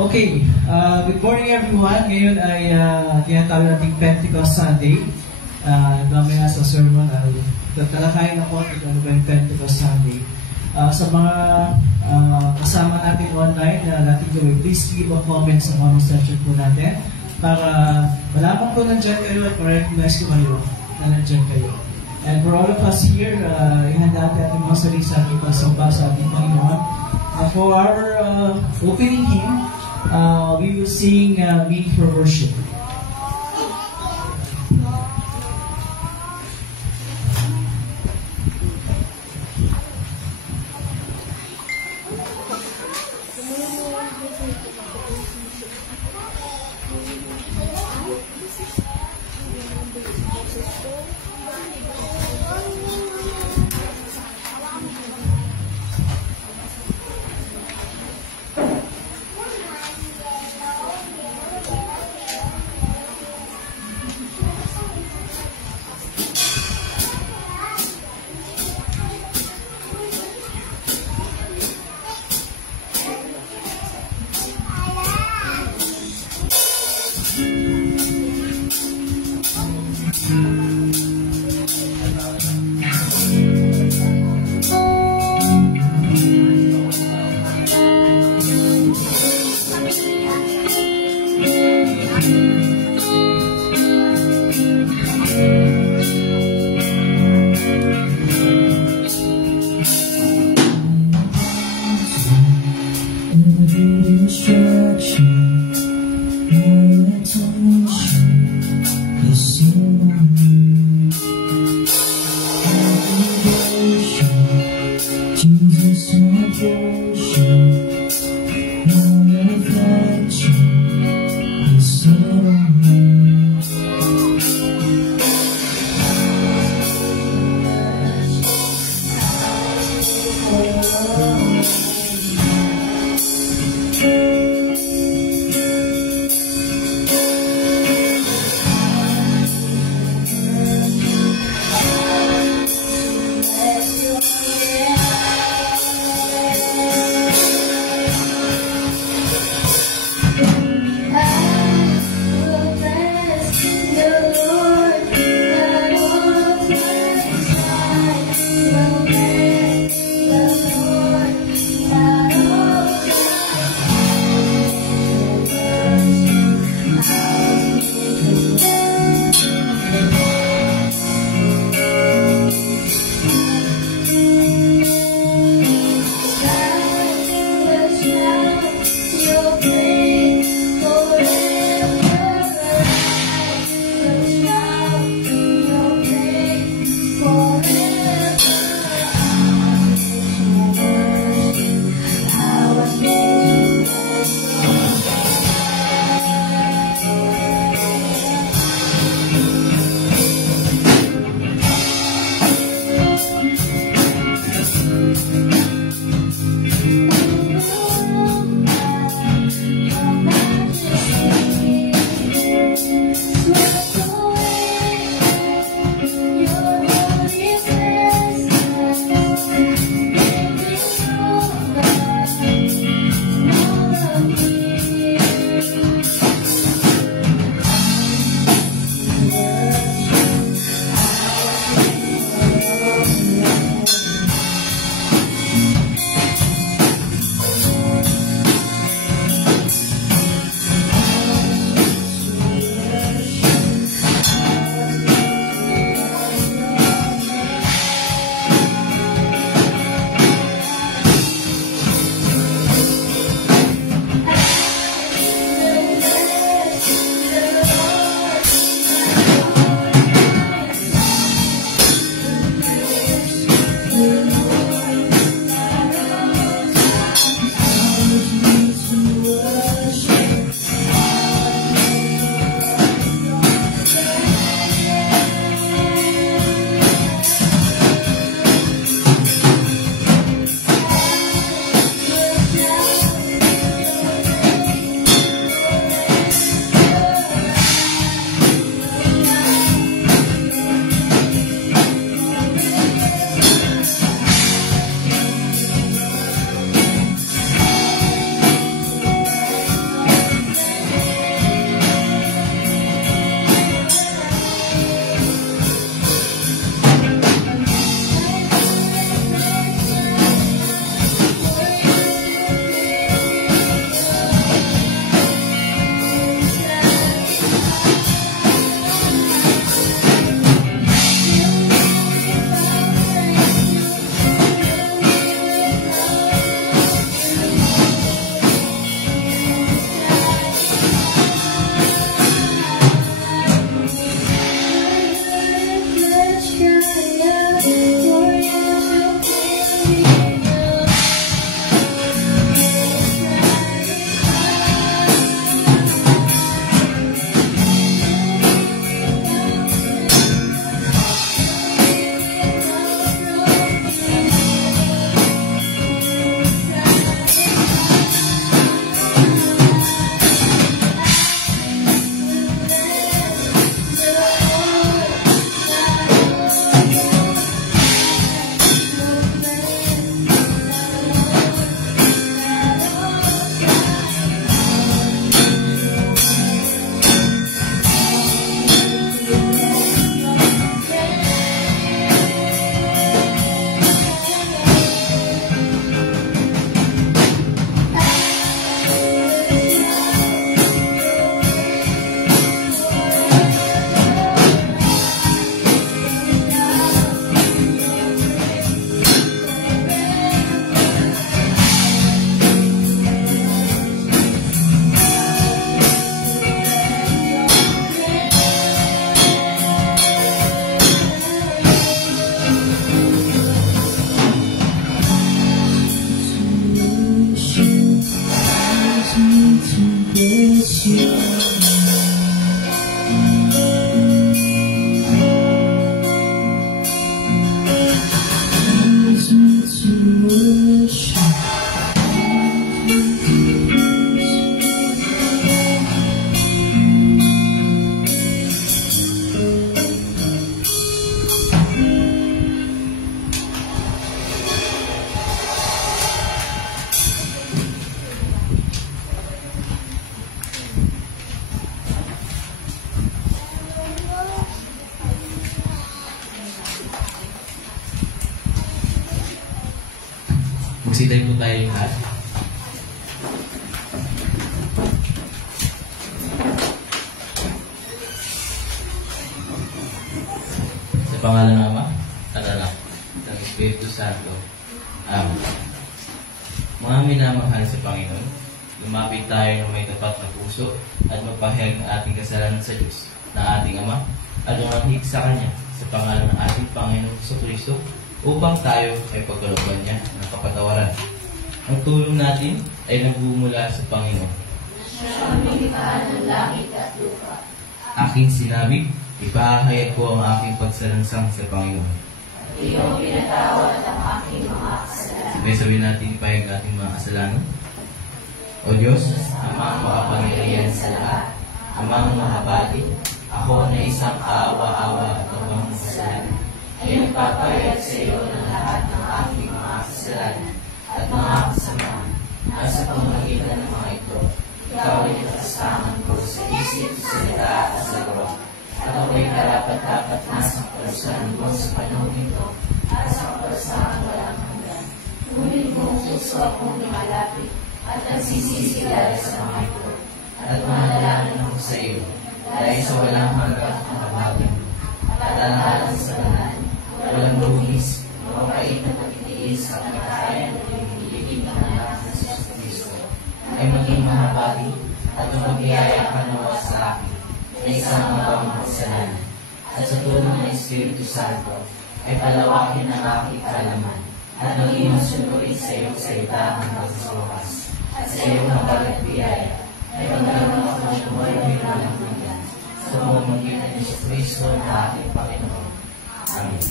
Okay, good morning everyone. Ngayon ay tinatawag nating Pentecost Sunday. Mamaya sa sermon ay tatalakayin ako kung ano ba yung Pentecost Sunday. Sa mga kasama natin online na natin gawin, please leave a comment sa comment section po natin para malaman ko nandyan kayo at ma-recognize ko kayo na nandyan kayo. And for all of us here, ihanda natin ating mga sarili sa ating pagsamba sa ating Panginoon. For our opening hymn, we will sing Meet for Worship. Magsiday po tayo lahat. Sa pangalan ng Ama at Anak ng Espiritu Santo. Amen. Mga minamahal sa Panginoon, lumapit tayo ng may tapat na puso at magpahayag ng ating kasalanan sa Diyos na ating Ama at lumapit sa Kanya sa pangalan ng ating Panginoon Jesucristo upang tayo ay pagkalooban niya ng kapatawaran. Ang tulong natin ay nagmumula sa Panginoon. Siya ang lumikha ng langit at lupa. Aking sinabi, ipahahayag ko ang aking pagsalansang sa Panginoon. Iyong pinatawad ang aking mga kasalanan. Sabay-sabay natin ipahayag ating mga kasalanan. O Diyos, Amang makapangyarihan sa lahat, Amang mahabati, ako na isang kaawa-awa at amang kasalanan, ay nagpapahayag sa iyo ng lahat ng aking mga kasalanan at mga kasamaan na sa pamamagitan ng mga ito. Ikaw ay nakasaman ko sa isip, sa salita at sa gawa. At ako'y karapat-dapat na sa kaparusahan mo sa panahon ito at sa kaparusahan walang hanggan. Ngunit kung puso akong lumalapit at nagsisisi dahil sa mga ito at manalangin ako sa iyo dahil sa walang hanggang kahabagan at alahalan sa banal, walang luhis, mapait na pagtitiis sa kamatayan at pinilibig ng anak ng Jesucristo, ay maging mahabagi at magbiyaya ka nawa sa akin na isang mabang kasalanan at sa tulong ng Espiritu Santo ay palawakin ang aking kaalaman at maging masunurin sa iyong salita hanggang sa wakas at sa iyong mapagpiyaya ay magkaroon ako ng buhay na walang hanggan sa pamamagitan ng Jesucristo na ating Panginoon. Amen.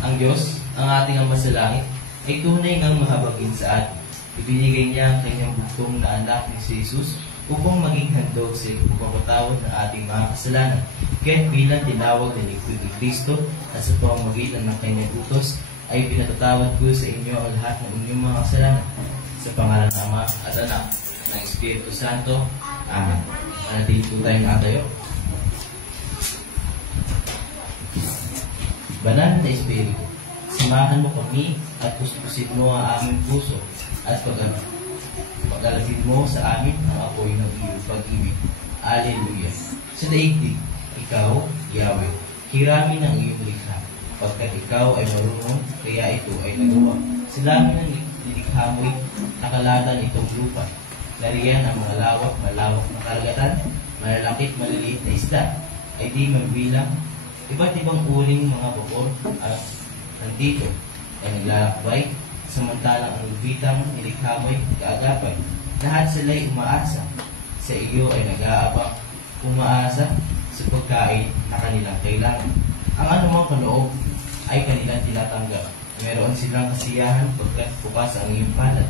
Ang Diyos, ang ating Ama sa langit, ay tunay ngang mahabagin sa atin. Ibinigay niya ang kanyang bugtong na anak ni si Jesus upang maging handog sa pagpapatawad ng ating mga kasalanan. Kaya bilang tinawag na lingkod ni Kristo at sa pamamagitan ng kanyang utos, ay pinatatawad ko sa inyo ang lahat ng inyong mga kasalanan. Sa pangalan ng Ama at Anak ng Espiritu Santo. Amen. Manatili po tayong nakatayo. Banal na Espiritu, samahan mo kami at puspusin mo ang aming puso at pag-alagin mo sa amin ang apoy ng iyong pag-ibig. Alleluia. Sa daigdig, ikaw, Yahweh, hiramin ang iyong likha, pagkat ikaw ay marunong, kaya ito ay nagawa. Sa dami ng nilikha mo'y nakalatan itong lupa. Nariyan ang mga malawak na karagatan, malalakit, maliliit na isda, ay di magbilang. Iba't ibang uling mga bukor at nandito ay naglalakbay, samantalang ang lubitang nilikha mo'y kaagapay. Lahat sila'y umaasa, sa iyo ay nag-aabang, umaasa sa pagkain na kanilang kailangan. Ang anumang kaloob ay kanilang tinatanggap. Meron silang kasiyahan pagkat bukas ang iyong palad.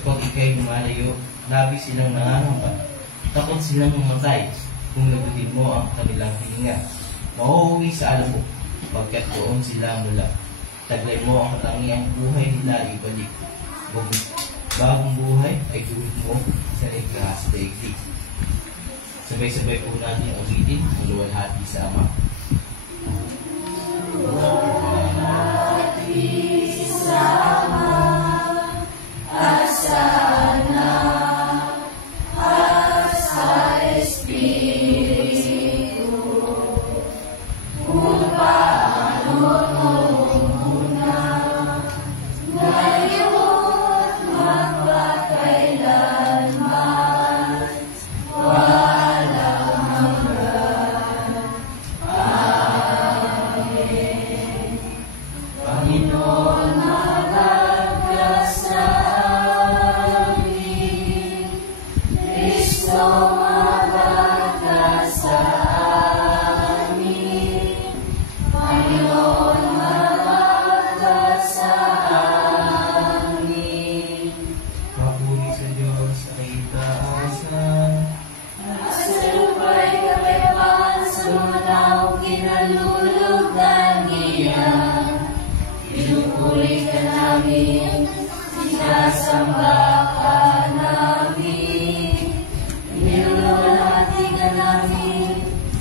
Kapag ikay lumalayo, labis silang nangangamba. Takot silang mamatay kung lagutin mo ang kanilang hininga. Mauuwi sa alabok, pagkat doon sila mula. Taglay mo ang katangiang buhay nila ibalik. Bagong buhay ay gawin mo sa likas daigdig. Sabay-sabay po natin awitin ang luwalhati sa Ama. Luwalhati sa Ama at sa Anak at sa Espiritu.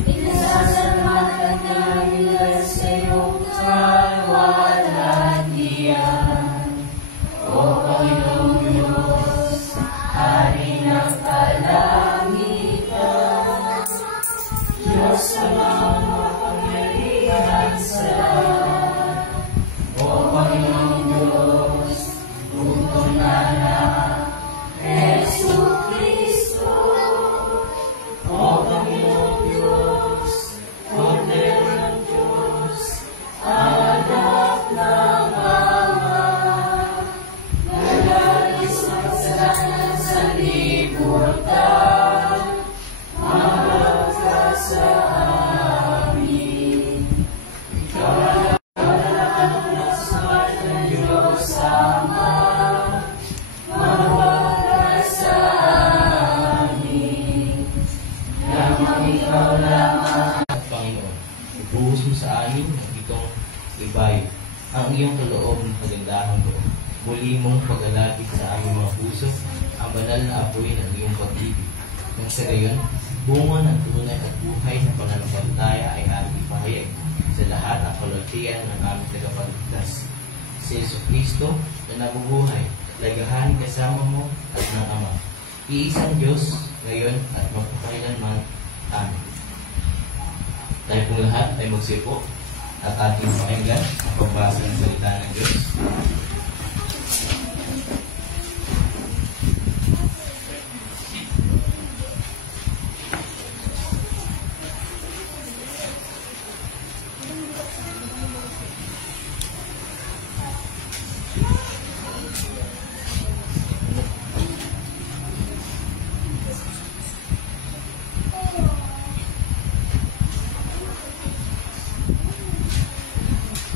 Inasasalamat namin sa iyong kalwalhati. Panginoon, ibuhos mo sa amin ang itong ibay, ang iyong kaloob ng kagandahan ko. Muli mong pag-alapit sa aming mga puso, ang banal na apoy ng iyong pag-ibig. Nang sa gayon, bunga ng tunay at buhay na pananampalataya ay aming ipahayag sa lahat ang kalutian ng aming tagapagligtas. Si Jesucristo na nabubuhay at lagahan kasama mo at ng Ama. Iisang Diyos ngayon at magpakailanman. Amen. Tayo pong lahat ay magsipo at ating pakinggan ang pagbasa ng salita ng Diyos.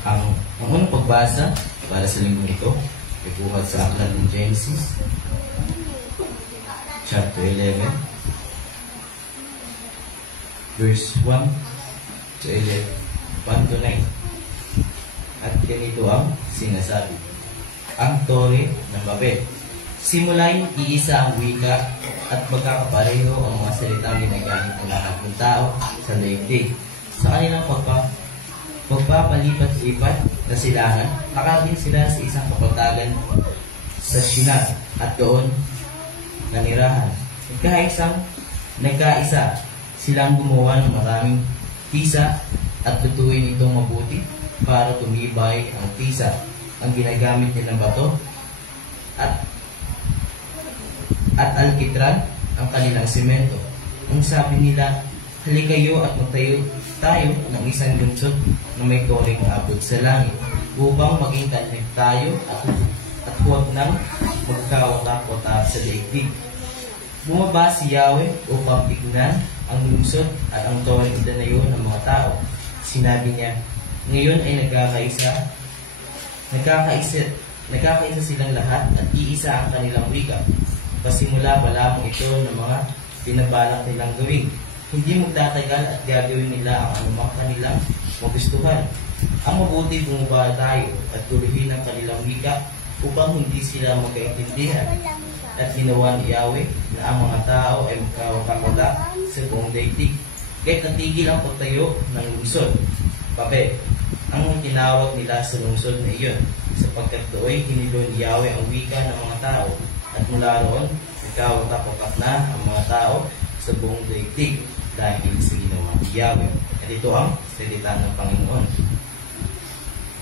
Ang unang pagbasa para sa linggong ito ay buhat sa aklat ng Genesis chapter 11 verse 1 to 1 to 9. At ganito ang sinasabi: ang Tore ng Babel. Simula'y iisa ang wika at magkakapareho ang mga salitang ginagamit ng lahat ng tao sa daigdig. Sa kanilang pagpapalipat-lipat na silangan, nakarating sila sa isang kapatagan sa Shinar at doon nanirahan. Nagkaisa silang gumawa ng maraming tisa at tutuin itong mabuti para tumibay ang tisa. Ang ginagamit nilang bato at alkitran ang kanilang semento. Ang sabi nila, halikayo at magtayo tayo ng isang lungsod na may toreng abot sa langit upang maging tanig tayo at huwag nang magkawatak-watak sa daigdig. Bumaba si Yahweh upang tignan ang lungsod at ang toreng itanayo ng mga tao. Sinabi niya, ngayon ay nagkakaisa silang lahat at iisa ang kanilang wika. Pasimula pa lamang ito ng mga pinabalak nilang gawin. Hindi magtatagal at gagawin nila ang anumang kanilang magustuhan. Ang mabuti bumaba tayo at tuloyin ang kanilang wika upang hindi sila magkaintindihan. At ginawa ni Yahweh na ang mga tao ay magkawakawala sa buong daigdig. Kahit natigil ang pagtayo ng lungsod, Babel, ang tinawag nila sa lungsod na iyon, sapagkat do'y hinilo ni Yahweh ang wika ng mga tao. At mula roon, nagkawatak-watak na ang mga tao sa buong daigdig dahil sa ginawa ni Yahweh. At ito ang salita ng Panginoon.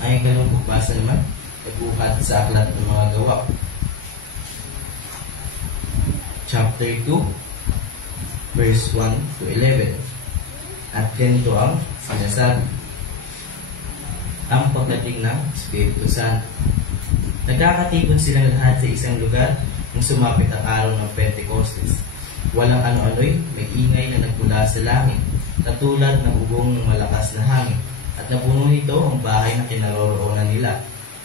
Ay ganun pagbasa naman, nagbuhat sa aklat ng mga gawa. Chapter 2, verse 1 to 11. At ganito ang sinasabi: ang pagdating ng Espiritu Santo. Nagkakatipon silang lahat sa isang lugar nung sumapit ang araw ng Pentecostes. Walang ano-ano'y may ingay na nagmula sa langit, na tulad ng ugong ng malakas na hangin, at napuno nito ang bahay na kinaroroonan nila.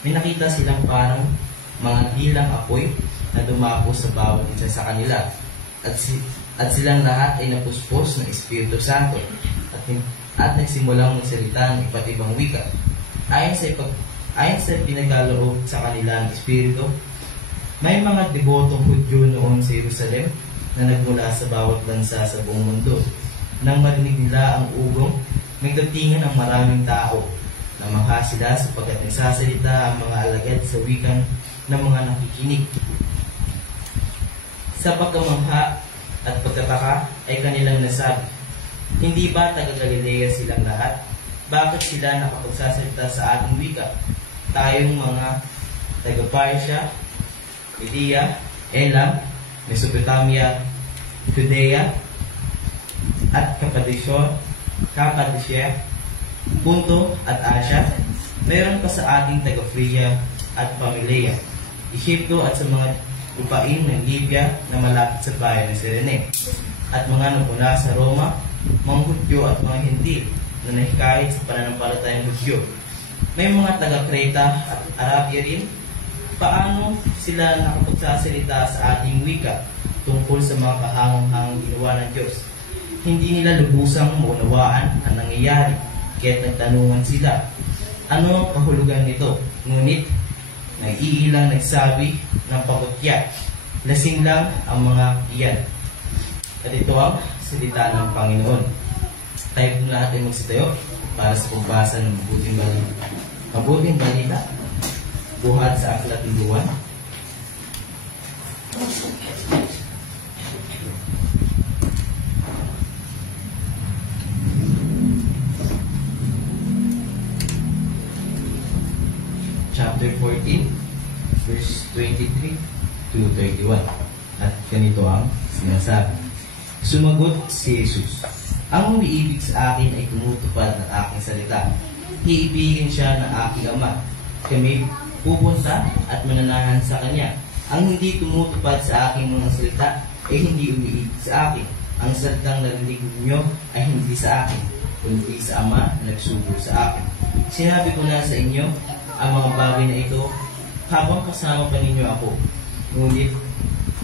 May nakita silang parang mga dilang apoy na dumapo sa bawat isa sa kanila, at silang lahat ay napuspos ng Espiritu Santo, at nagsimulang magsalita ng iba't ibang wika. Ayon sa pinagaloob sa kanilang Espiritu, may mga debotong Hudyo noon sa Jerusalem na nagmula sa bawat bansa sa buong mundo. Nang marinig nila ang ugong, nagdatingan ang maraming tao. Namangha sila sapagkat nagsasalita ang mga alagad sa wikang ng mga nakikinig. Sa pagkamangha at pagkataka ay kanilang nasabi, hindi ba taga-Galilea silang lahat? Bakit sila nakapagsasalita sa ating wika? Tayong mga taga-Parsia, Media, Elam, Mesopotamia, Judea, at Cappadocia, Punto at Asia, mayroon pa sa ating taga-Phrygia at Pamilya, Egypto at sa mga lupain ng Libya na malapit sa bayan ng Cyrene, at mga napuna sa Roma, mga Hudyo at mga Hindi na nahikayat sa pananampalatayang Hudyo. May mga taga-Creta at Arabia rin. Paano sila nakapagsasalita sa ating wika tungkol sa mga kahangang-hangang ginawa ng Diyos? Hindi nila lubusang maunawaan ang nangyayari, kaya't nagtanungan sila, ano ang kahulugan nito? Ngunit, nag-iilang nagsabi ng pagutya, lasing lang ang mga iyan. At ito ang salita ng Panginoon. Tayo po lahat ay magsitayo para sa pagbasa ng mabuting balita, buhat sa Aklat ng Juan. Chapter 14, verse 23 to 31. At ganito ang sinasabi. Sumagot si Jesus, ang umiibig sa akin ay tumutupad ng aking salita. Iibigin siya ng aking Ama. Kami pupunta at mananahan sa Kanya. Ang hindi tumutupad sa aking mga salita ay hindi umiibig sa akin. Ang salitang narinig ninyo ay hindi sa akin, kundi sa Ama na nagsugo sa akin. Sinabi ko na sa inyo ang mga bagay na ito habang kasama pa ninyo ako. Ngunit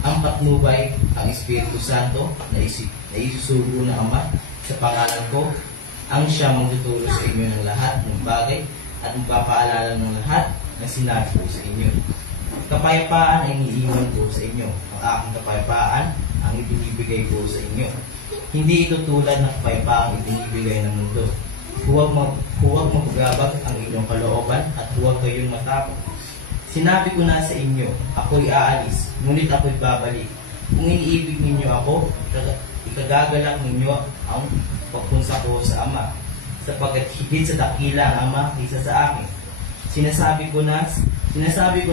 ang patnubay, ang Espiritu Santo na isusugo ng Ama sa pangalan ko, ang siya magtuturo sa inyo ng lahat ng bagay at magpapaalala ng lahat na sinabi ko sa inyo. Kapayapaan ay iniiwan ko sa inyo. Ang aking kapayapaan ang ibinibigay ko sa inyo. Hindi ito tulad ng kapayapaang ibinibigay ng mundo. Huwag magagabag ang inyong kalooban at huwag kayong matapang. Sinabi ko na sa inyo, ako'y aalis, ngunit ako'y babalik. Kung iniibig ninyo ako, ikagagalak ninyo ang pagpunsa ko sa Ama, sapagkat higit sa dakila ang Ama kaysa sa akin. Sinasabi ko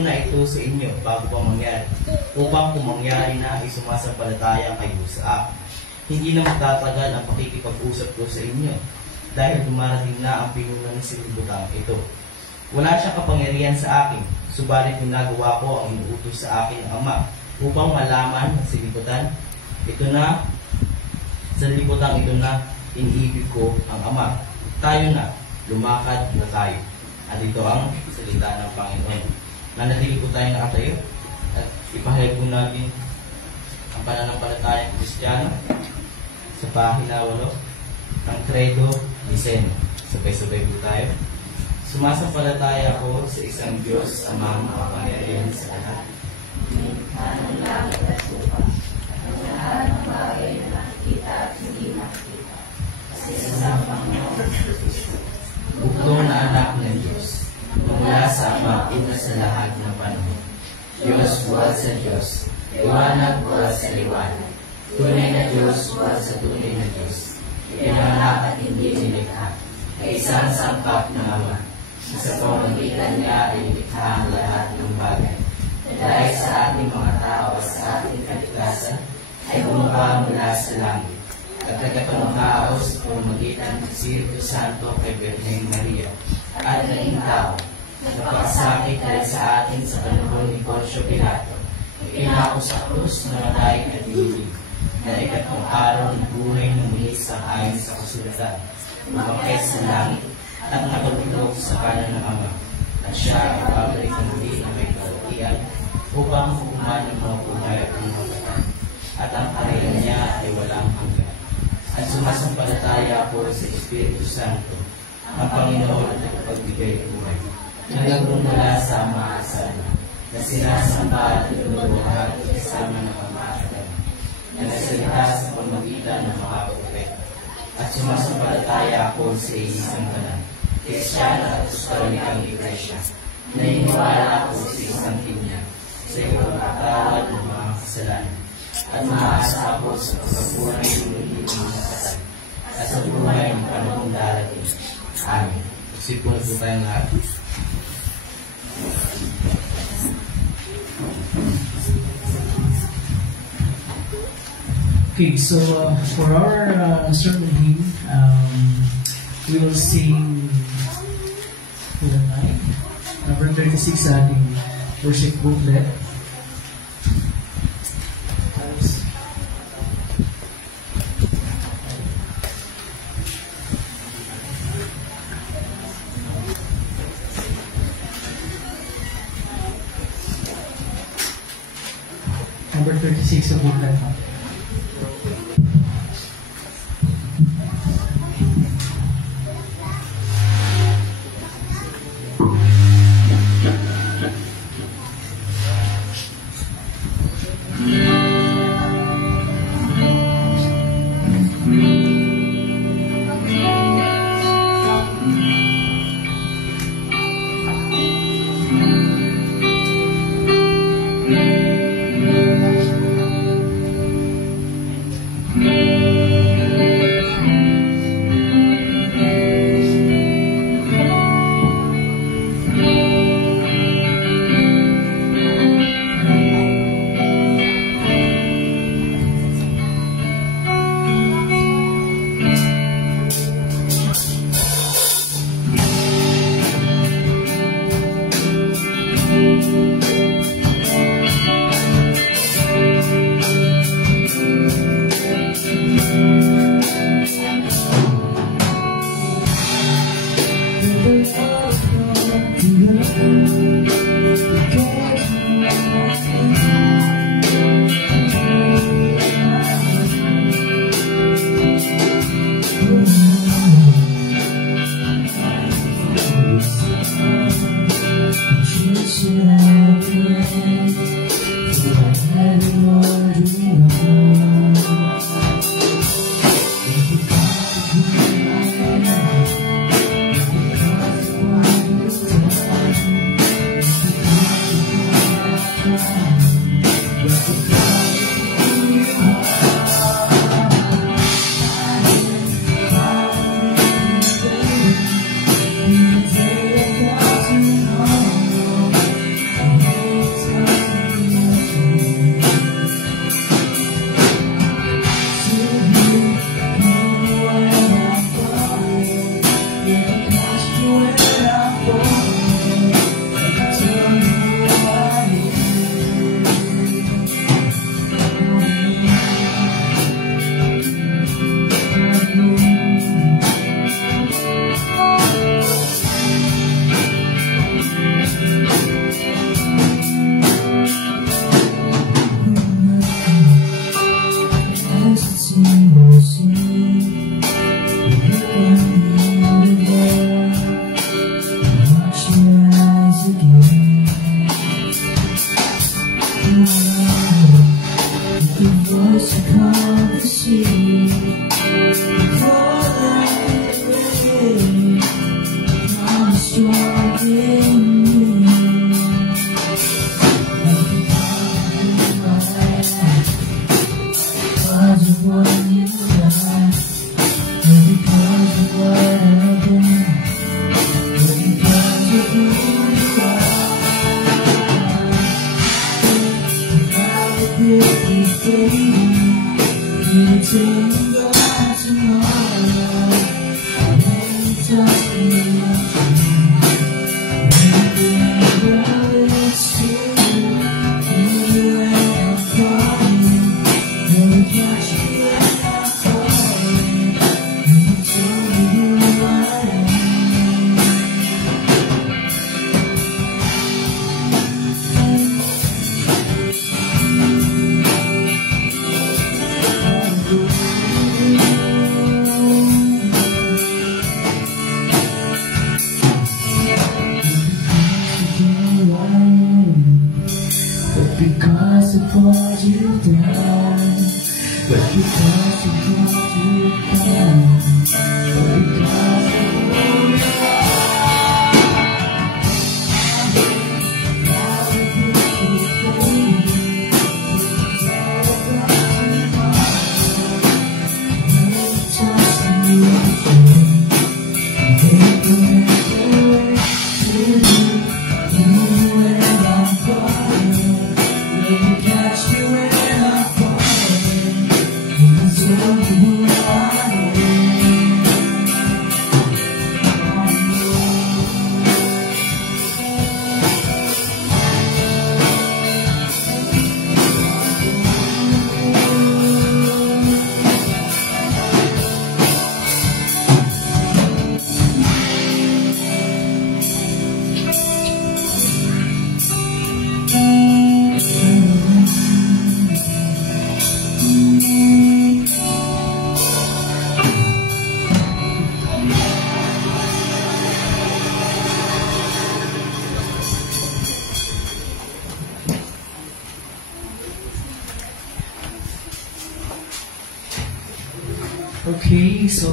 na ito sa inyo bago pa mangyari, upang kung mangyari na ay sumasampalataya kayo sa akin. Hindi na magtatagal ang pakikipag-usap ko sa inyo, dahil dumarating na ang pinuna ng silibutan ito. Wala siyang kapangyarihan sa akin, subalit ginagawa ko ang inuutos sa akin ng Ama, upang malaman ng silibutan ito na, sa libutan ito na iniibig ko ang Ama. Tayo na, lumakad na tayo. At ito ang salita ng Panginoon. Nanatili po tayo nakatayo at ipahayag po natin ang pananampalatayang Kristiyano sa pahina 8 ng Credo Niceno. Sabay-sabay po tayo. Sumasampalataya ako sa isang Diyos, Amang makapangyarihan sa lahat. Ang langit at lupa, ang lahat ng bagay na nakikita at hindi nakikita. Sa isang Panginoon, buktong na anak ng Diyos, mula sa Ama una sa lahat ng panahon. Diyos buhat sa Diyos, liwanag buhat sa liwanag. Tunay na Diyos buhat sa tunay na Diyos. Pinanganak at hindi nilikha, ay isang sangkap ng Ama. Sa pamamagitan niya ay nilikha ang lahat ng bagay. Dahil sa ating mga tao at sa ating kaligtasan, ay bumaba mula sa langit. At nagkapangao sa pamamagitan ng Espiritu Santo kay Birheng Maria. At naging tao, napakasakit dahil sa atin sa panahon ni Poncio Pilato. Ipinako sa krus na matay at dinig. Na ikatlong araw ng buhay ng muli sa ayon sa kasulatan. Umakyat sa langit at nakatulog sa kanan ng Ama. At siya ay babalik na muli na may kalutian upang hukuman ng mga buhay at mga patay. At ang karera niya ay walang hanggan. At sumasampalataya ako sa Espiritu Santo, ang Panginoon at nakapagbigay ng buhay. Nagagmula sa Ama at sa Anak, na sinasamba at inuuluhan kasama ng Ama at Anak, na nagsalita sa pamamagitan ng mga propeta. At sumasampalataya ako sa isang banal, Kristiyano at Apostolikang Iglesia, na iniwala ako sa isang tinya, at sumasabot sa pagbuhay ng nagiging nakatag at sa buhay ng panahong darating. Amen. Sipon po tayong lahat. Okay, so for our sermon hymn, we will sing number 36 sa ating worship booklet. Number 36 sa booklet. Okay, so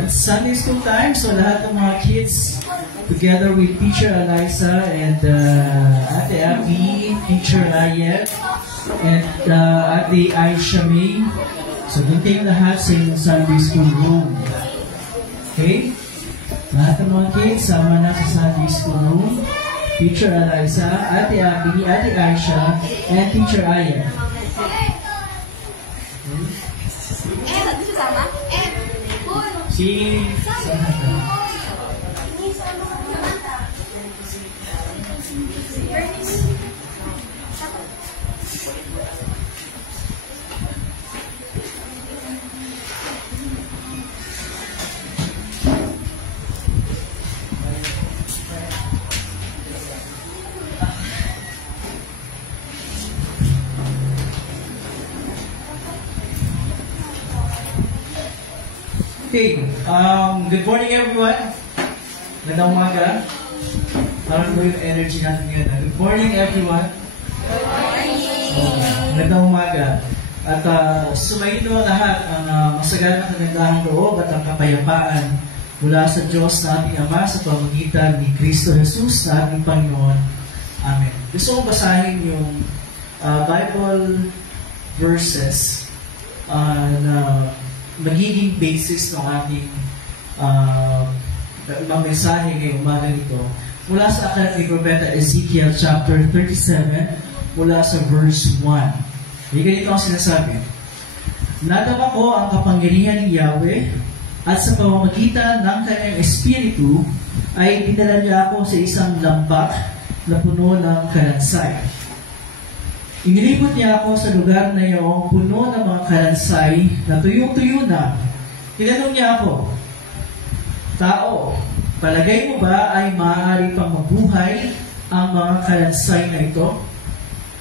it's Sunday school time, so lahat ng mga kids together with Teacher Eliza and Ate Abby, Teacher Ariel, and Ate Aisha May. So doon kayo lahat sa inyong Sunday school room. Okay? Lahat ng mga kids, sama na sa Sunday school room. Teacher Eliza, Ate Abby, Ate Aisha, and Teacher Ariel. Si Okay, good morning everyone. Magandang umaga. Parang mo yung energy natin ngayon. Good morning everyone. Good morning. Magandang umaga. At sumayin mo lahat ang masaganang kagandahang loob at ang kapayapaan mula sa Diyos na ating Ama sa pamamagitan ni Kristo Jesus na ating Panginoon. Amen. Gusto kong basahin yung Bible verses na magiging basis ng ating mensahe ngayong umaga nito mula sa aklat ni Propeta Ezekiel chapter 37 mula sa verse 1. May ganito ang sinasabi: Nadama ko ang kapangyarihan ni Yahweh at sa pamamagitan ng kanyang espiritu ay dinala niya ako sa isang lambak na puno ng kalansay. Inilibot niya ako sa lugar na iyong puno ng mga kalansay na tuyong-tuyo na. Tinanong niya ako, Tao, palagay mo ba ay maaari pang mabuhay ang mga kalansay na ito?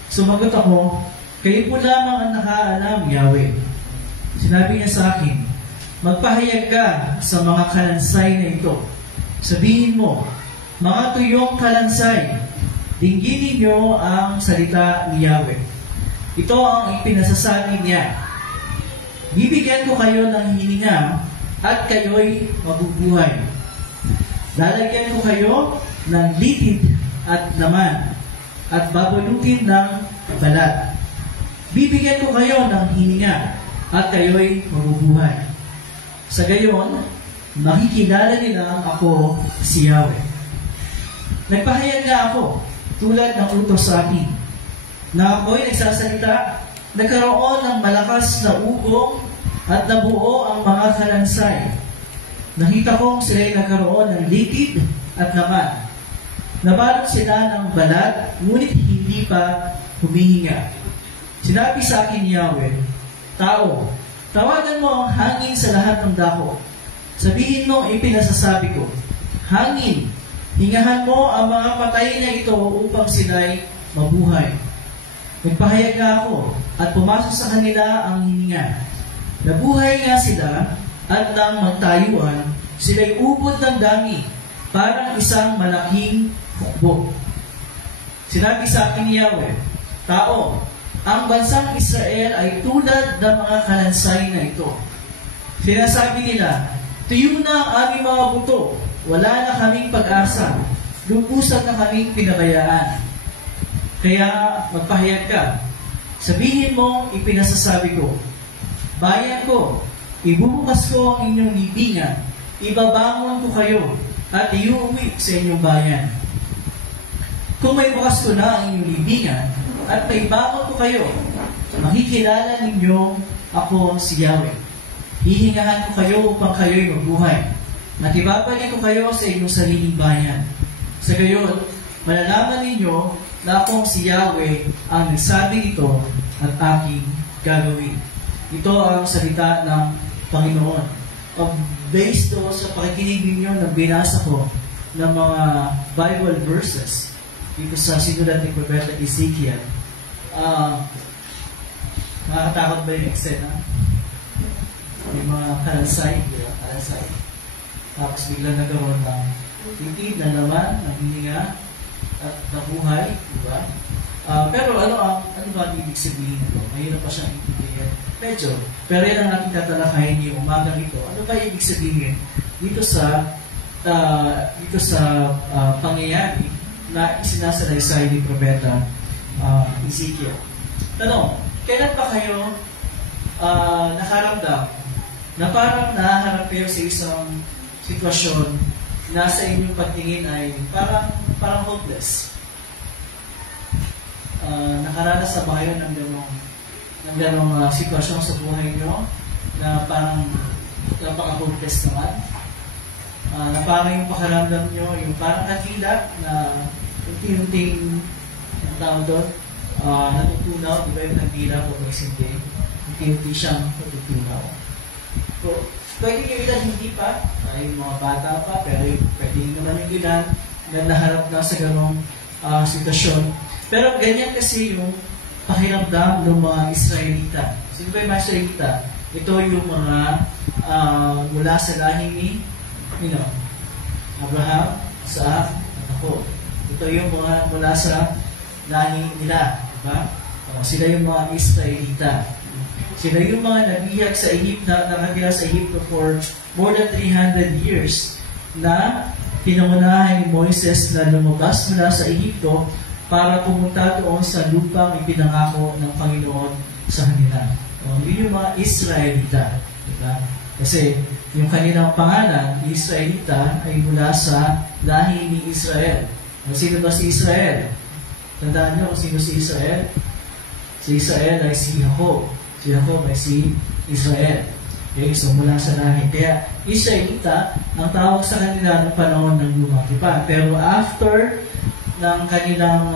Sumagot ako, kayo po lamang ang nakaalam, Yahweh. Sinabi niya sa akin, magpahayag ka sa mga kalansay na ito. Sabihin mo, mga tuyong kalansay, dingginin niyo ang salita ni Yahweh. Ito ang ipinasasabi niya. Bibigyan ko kayo ng hininga at kayo'y mabubuhay. Lalagyan ko kayo ng litid at laman at babulutin ng balat. Bibigyan ko kayo ng hininga at kayo'y mabubuhay. Sa gayon, makikilala nila ako si Yahweh. Nagpahayag nga ako tulad ng utos sa akin, na ako'y nagsasalita, nagkaroon ng malakas na ugong at nabuo ang mga kalansay. Nakita kong sila'y nagkaroon ng litid at laman. Nabalot sila ng balat, ngunit hindi pa humihinga. Sinabi sa akin ni Yahweh, Tao, tawagan mo ang hangin sa lahat ng dako. Sabihin mo ipinasasabi ko, Hangin, hingahan mo ang mga patay na ito upang sila'y mabuhay. Nagpahayag nga ako at pumasok sa kanila ang hininga. Nabuhay nga sila at nang magtayuan, sila'y ubod ng dami, parang isang malaking hukbo. Sinabi sa akin ni Yahweh, Tao, ang bansang Israel ay tulad ng mga kalansay na ito. Sinasabi nila, tuyo na ang aming mga buto, wala na kaming pag-asa, lubusan na kaming pinabayaan. Kaya magpahayag ka, sabihin mo ipinasasabi ko, Bayan ko, ibubukas ko ang inyong libingan, ibabangon ko kayo, at iuwi sa inyong bayan. Kung may bukas ko na ang inyong libingan, At maibangon ko kayo. Makikilala ninyo ako si Yahweh. Hihingahan ko kayo upang kayo'y mabuhay. At ibabalik ko kayo sa inyong sariling bayan. Sa gayon, malalaman ninyo na akong si Yahweh ang nagsabi ito at aking gagawin. Ito ang salita ng Panginoon. Based doon sa pakikinig ninyo na binasa ko ng mga Bible verses dito sa sinulat ni Propeta Ezekiel. Nakakatakot ba yung eksena? Yung mga kalasay, kalasay. Tapos bigla nagkaroon ng titid na naman, ng hininga, at nabuhay, di ba? Pero ano ba ang ibig sabihin ito? Mahirap pa siyang intindihan. Medyo. Pero yan ang ating tatalakayin yung umagang ito. Ano ba ibig sabihin dito sa pangyayari na isinasalaysay ni Propeta Ezekiel? Tanong, kailan ba kayo nakaramdam na parang nahaharap kayo sa isang sitwasyon na sa inyong pagtingin ay parang hopeless? Nakaranas na ba kayo ng ganong sitwasyon sa buhay nyo na parang napaka-hopeless naman? Na parang yung pakaramdam nyo, yung parang nakila na unti-unting ang tawag doon, natutunaw, di ba yung nakila o magsindi? Unti-unti siyang natutunaw. So, pwede yung ilan hindi pa, ay mga bata pa, pero pwede naman yung ilan na naharap na sa ganong sitwasyon. Pero ganyan kasi yung pakiramdam ng mga Israelita. Sino ba yung mga Israelita? Ito yung mga mula sa lahi ni Abraham, Isaac, at Jacob. Ito yung mga mula sa lahi nila. Diba? Sila yung mga Israelita. Sila yung mga nabihag sa Egypto, nakatira sa Egypto for more than 300 years na pinangunahan ni Moises na lumabas mula sa Egypto para pumunta doon sa lupang ipinangako ng Panginoon sa kanila. Yun yung mga Israelita. Diba? Kasi yung kanilang pangalan, Israelita, ay mula sa lahi ni Israel. Sino ba si Israel? Tandaan niyo kung sino si Israel? Si Israel ay si Jacob. Si Jacob ay si Israel. Okay, so mula sa lahi. Kaya Israelita, ang tawag sa kanila ng panahon ng lumang tipan. Pero after ng kanilang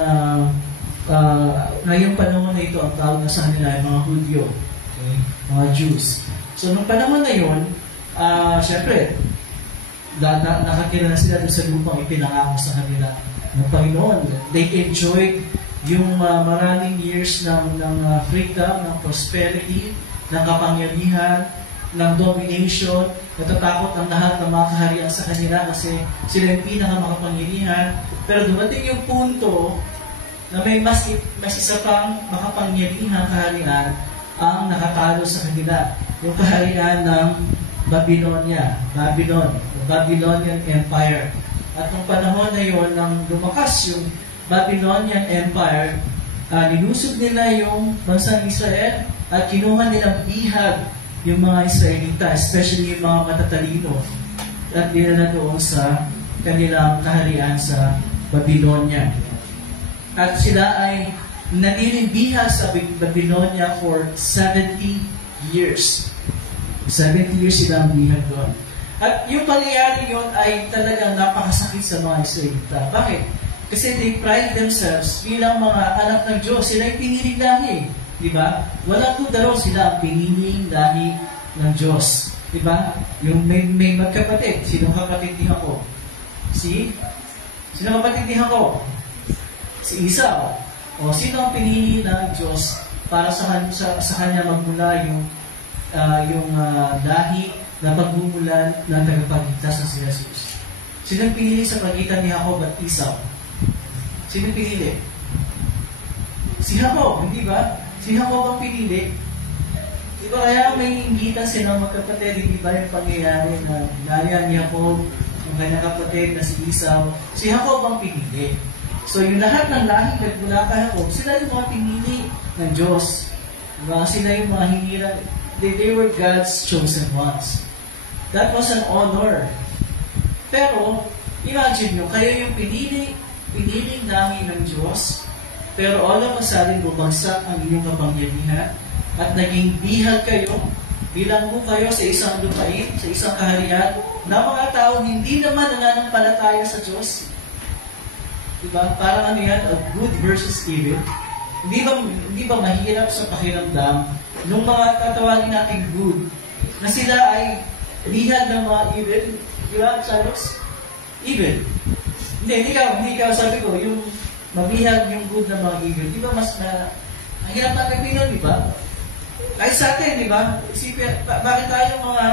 ngayong panahon na ito, ang tawag na sa kanila ay mga Hudyo, okay? Mga Jews. So, nung panahon na yun, syempre, nakatira na sila doon sa lupang ipinangako sa kanila ng Panginoon. They enjoyed yung maraming years ng freedom, ng prosperity, ng kapangyarihan, ng domination. Natatakot ang lahat ng mga kaharian sa kanila kasi sila yung pinakamakapangyarihan. Pero dumating yung punto na may mas isa pang makapangyarihan kaharian ang nakatalo sa kanila. Yung kaharian ng Babylonian Empire. At nung panahon na yun, nang lumakas yung Babylonian Empire, nilusog nila yung bansang Israel at kinuha nilang bihag yung mga Israelita, especially yung mga matatalino, at dinala doon sa kanilang kaharian sa Babylonia. At sila ay nanilibihag sa Babylonia for 70 years. 70 years sila ang bihag doon. At yung pangyayari yun ay talagang napakasakit sa mga Israelita. Bakit? Kasi they pride themselves bilang mga anak ng Diyos. Sila yung piniling lahi. Diba? Walang tudaro, sila ang piniling lahi ng Diyos. Diba? Yung may magkapatid. Sino kapatid ni Jacob? Sino kapatid ni Jacob? Si Esau. O sino ang pinili ng Diyos para sa kanya magmula yung lahi na pagmumulan ng tagapagligtas na si Jesus? Sino ang pinili sa pagitan ni Jacob at Esau? Sino ang pinili? Si Jacob, hindi ba? Si Jacob ang pinili. Diba kaya may inggitan silang magkapatid, hindi ba yung pangyayari na naya ni Jacob, ang kanyang kapatid na si Esau? Si Jacob ang pinili. So yung lahat ng lahi nagmula kay Jacob, sila yung mga pinili ng Diyos. Diba? Sila yung mga hinirang, they were God's chosen ones. That was an honor. Pero, imagine nyo, kayo yung piniling lahi ng Diyos, Pero all of a sudden, bumagsak ang inyong kapangyarihan at naging bihag kayo, bilanggo kayo sa isang lupain, sa isang kaharian, na mga tao hindi naman nananampalataya sa Diyos. Diba? Parang ano yan, a good versus evil. Hindi ba mahirap sa pakiramdam nung mga tatawagin natin good, na sila ay bihag ng mga evil? Diba, Charles? Evil. Hindi ka, sabi ko, yung mabihag yung good ng mga evil. Di ba mas na, mahirap natin pinon, di ba? Kahit sa atin, di ba? Isipin, bakit tayo mga,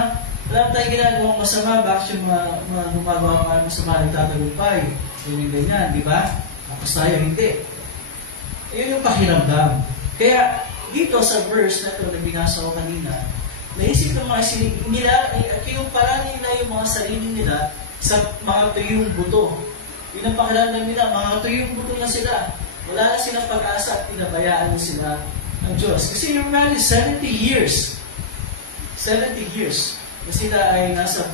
alam tayo ginagawang masama, bakit yung mga gumagawa mga masama nagtatagumpay? Yung ganyan, di ba? Tapos tayo, hindi. Yun yung pakiramdam. Kaya, dito sa verse na ito na binasa ko kanina, naisip ng mga nila, kinumpara nila yung mga sarili nila sa mga tuyong buto. Yun ang pakiramdam nila, mga tuyong buto na sila. Wala na silang pag-asa at pinabayaan na sila ng Diyos. Kasi yung man is 70 years. 70 years. Na sila ay nasa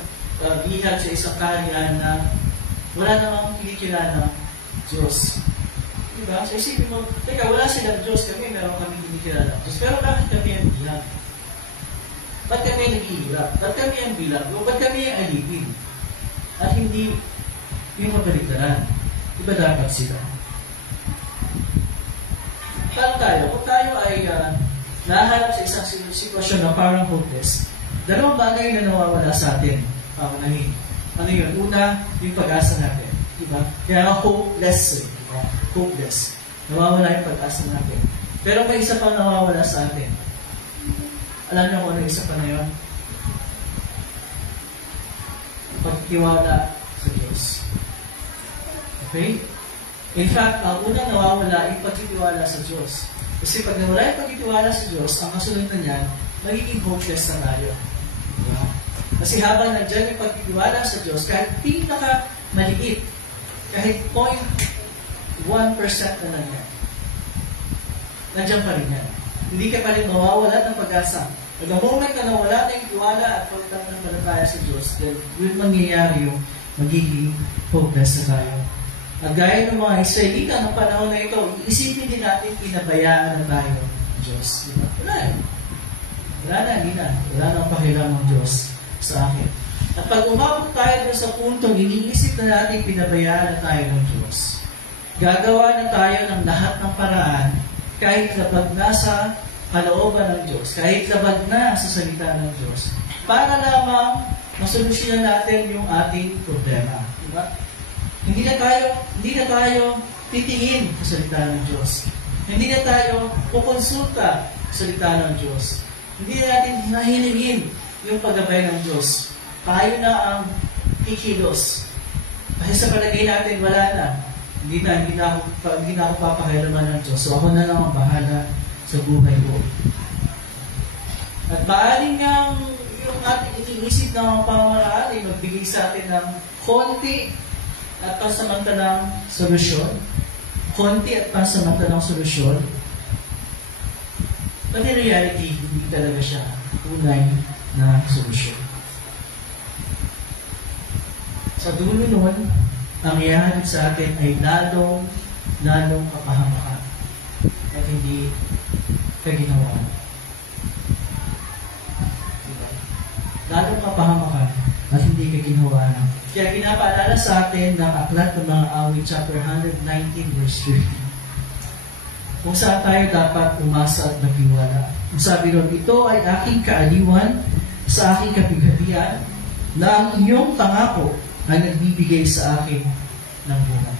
bihag sa isang kaharian na wala namang kinikilala ng Diyos. Diba? So isipin mo, teka, wala silang Diyos, kami meron kami kinikilala ng Diyos. Pero bakit kami ang bilang? Ba't kami ang naghihirap? Ba't kami ang bilang? Ba't kami ang alipin? At hindi yung mabaligtaran. Iba dapat sila. Paano tayo? Kung tayo ay nahanap sa isang sitwasyon na parang hopeless, dalawang bagay na nawawala sa atin. Paunahin. Ano yun? Una, yung pag-asa natin. Diba? Kaya hopeless. Diba? Hopeless. Nawawala yung pag-asa natin. Pero may isa pang nawawala sa atin. Alam niyo kung ano isa pa na yun? Pagtiwala sa Diyos. Okay? In fact, ang unang nawawala ay pagtitiwala sa Diyos. Kasi pag nawala yung pagtitiwala sa Diyos, ang kasunod na niyan, magiging hopeless na tayo. Diba? Kasi habang nandiyan yung pagtitiwala sa Diyos, kahit pinaka-maliit, kahit 0.1% na lang yan, nandiyan pa rin yan. Hindi ka pa rin mawawala ng pag-asa. At the moment na nawala na yung tiwala at pagtanampalataya sa Diyos, then yun mangyayari yung magiging hopeless na tayo. At gaya ng mga Israelita ng panahon na ito, isipin din natin pinabayaan na tayo ng Diyos. Diba? Wala eh. Wala na, hindi na. Wala nang pakialam ng Diyos sa akin. At pag umabot tayo sa puntong iniisip na natin pinabayaan na tayo ng Diyos, gagawa na tayo ng lahat ng paraan kahit labag na sa kalooban ng Diyos, kahit labag na sa salita ng Diyos, para lamang masolusyonan natin yung ating problema. Diba? Hindi na tayo titingin sa salita ng Diyos. Hindi na tayo kukonsulta sa salita ng Diyos. Hindi na natin hinahilingin yung paggabay ng Diyos. Tayo na ang kikilos. Kasi sa palagay natin, wala na. Hindi na ako papakialaman ng Diyos. So ako na lang ang bahala sa buhay ko. At maaring yung ating iniisip ng mga pamamaraan ay magbigay sa atin ng konti at pansamantalang solusyon. Konti at pansamantalang solusyon. But in reality, hindi talaga siya tunay na solusyon. Sa dulo nun, ang iyahanap sa atin ay lalong kapahamakan at hindi kaginawaan. Diba? Lalong kapahamakan at hindi kaginawaan. Kaya pinapaalala sa atin ng aklat ng mga awit chapter 119 verse 50. Kung saan tayo dapat umasa at magtiwala. Kung sabi ron, ito ay aking kaaliwan sa aking kapighatian na ang iyong pangako ay nagbibigay sa akin ng buhay.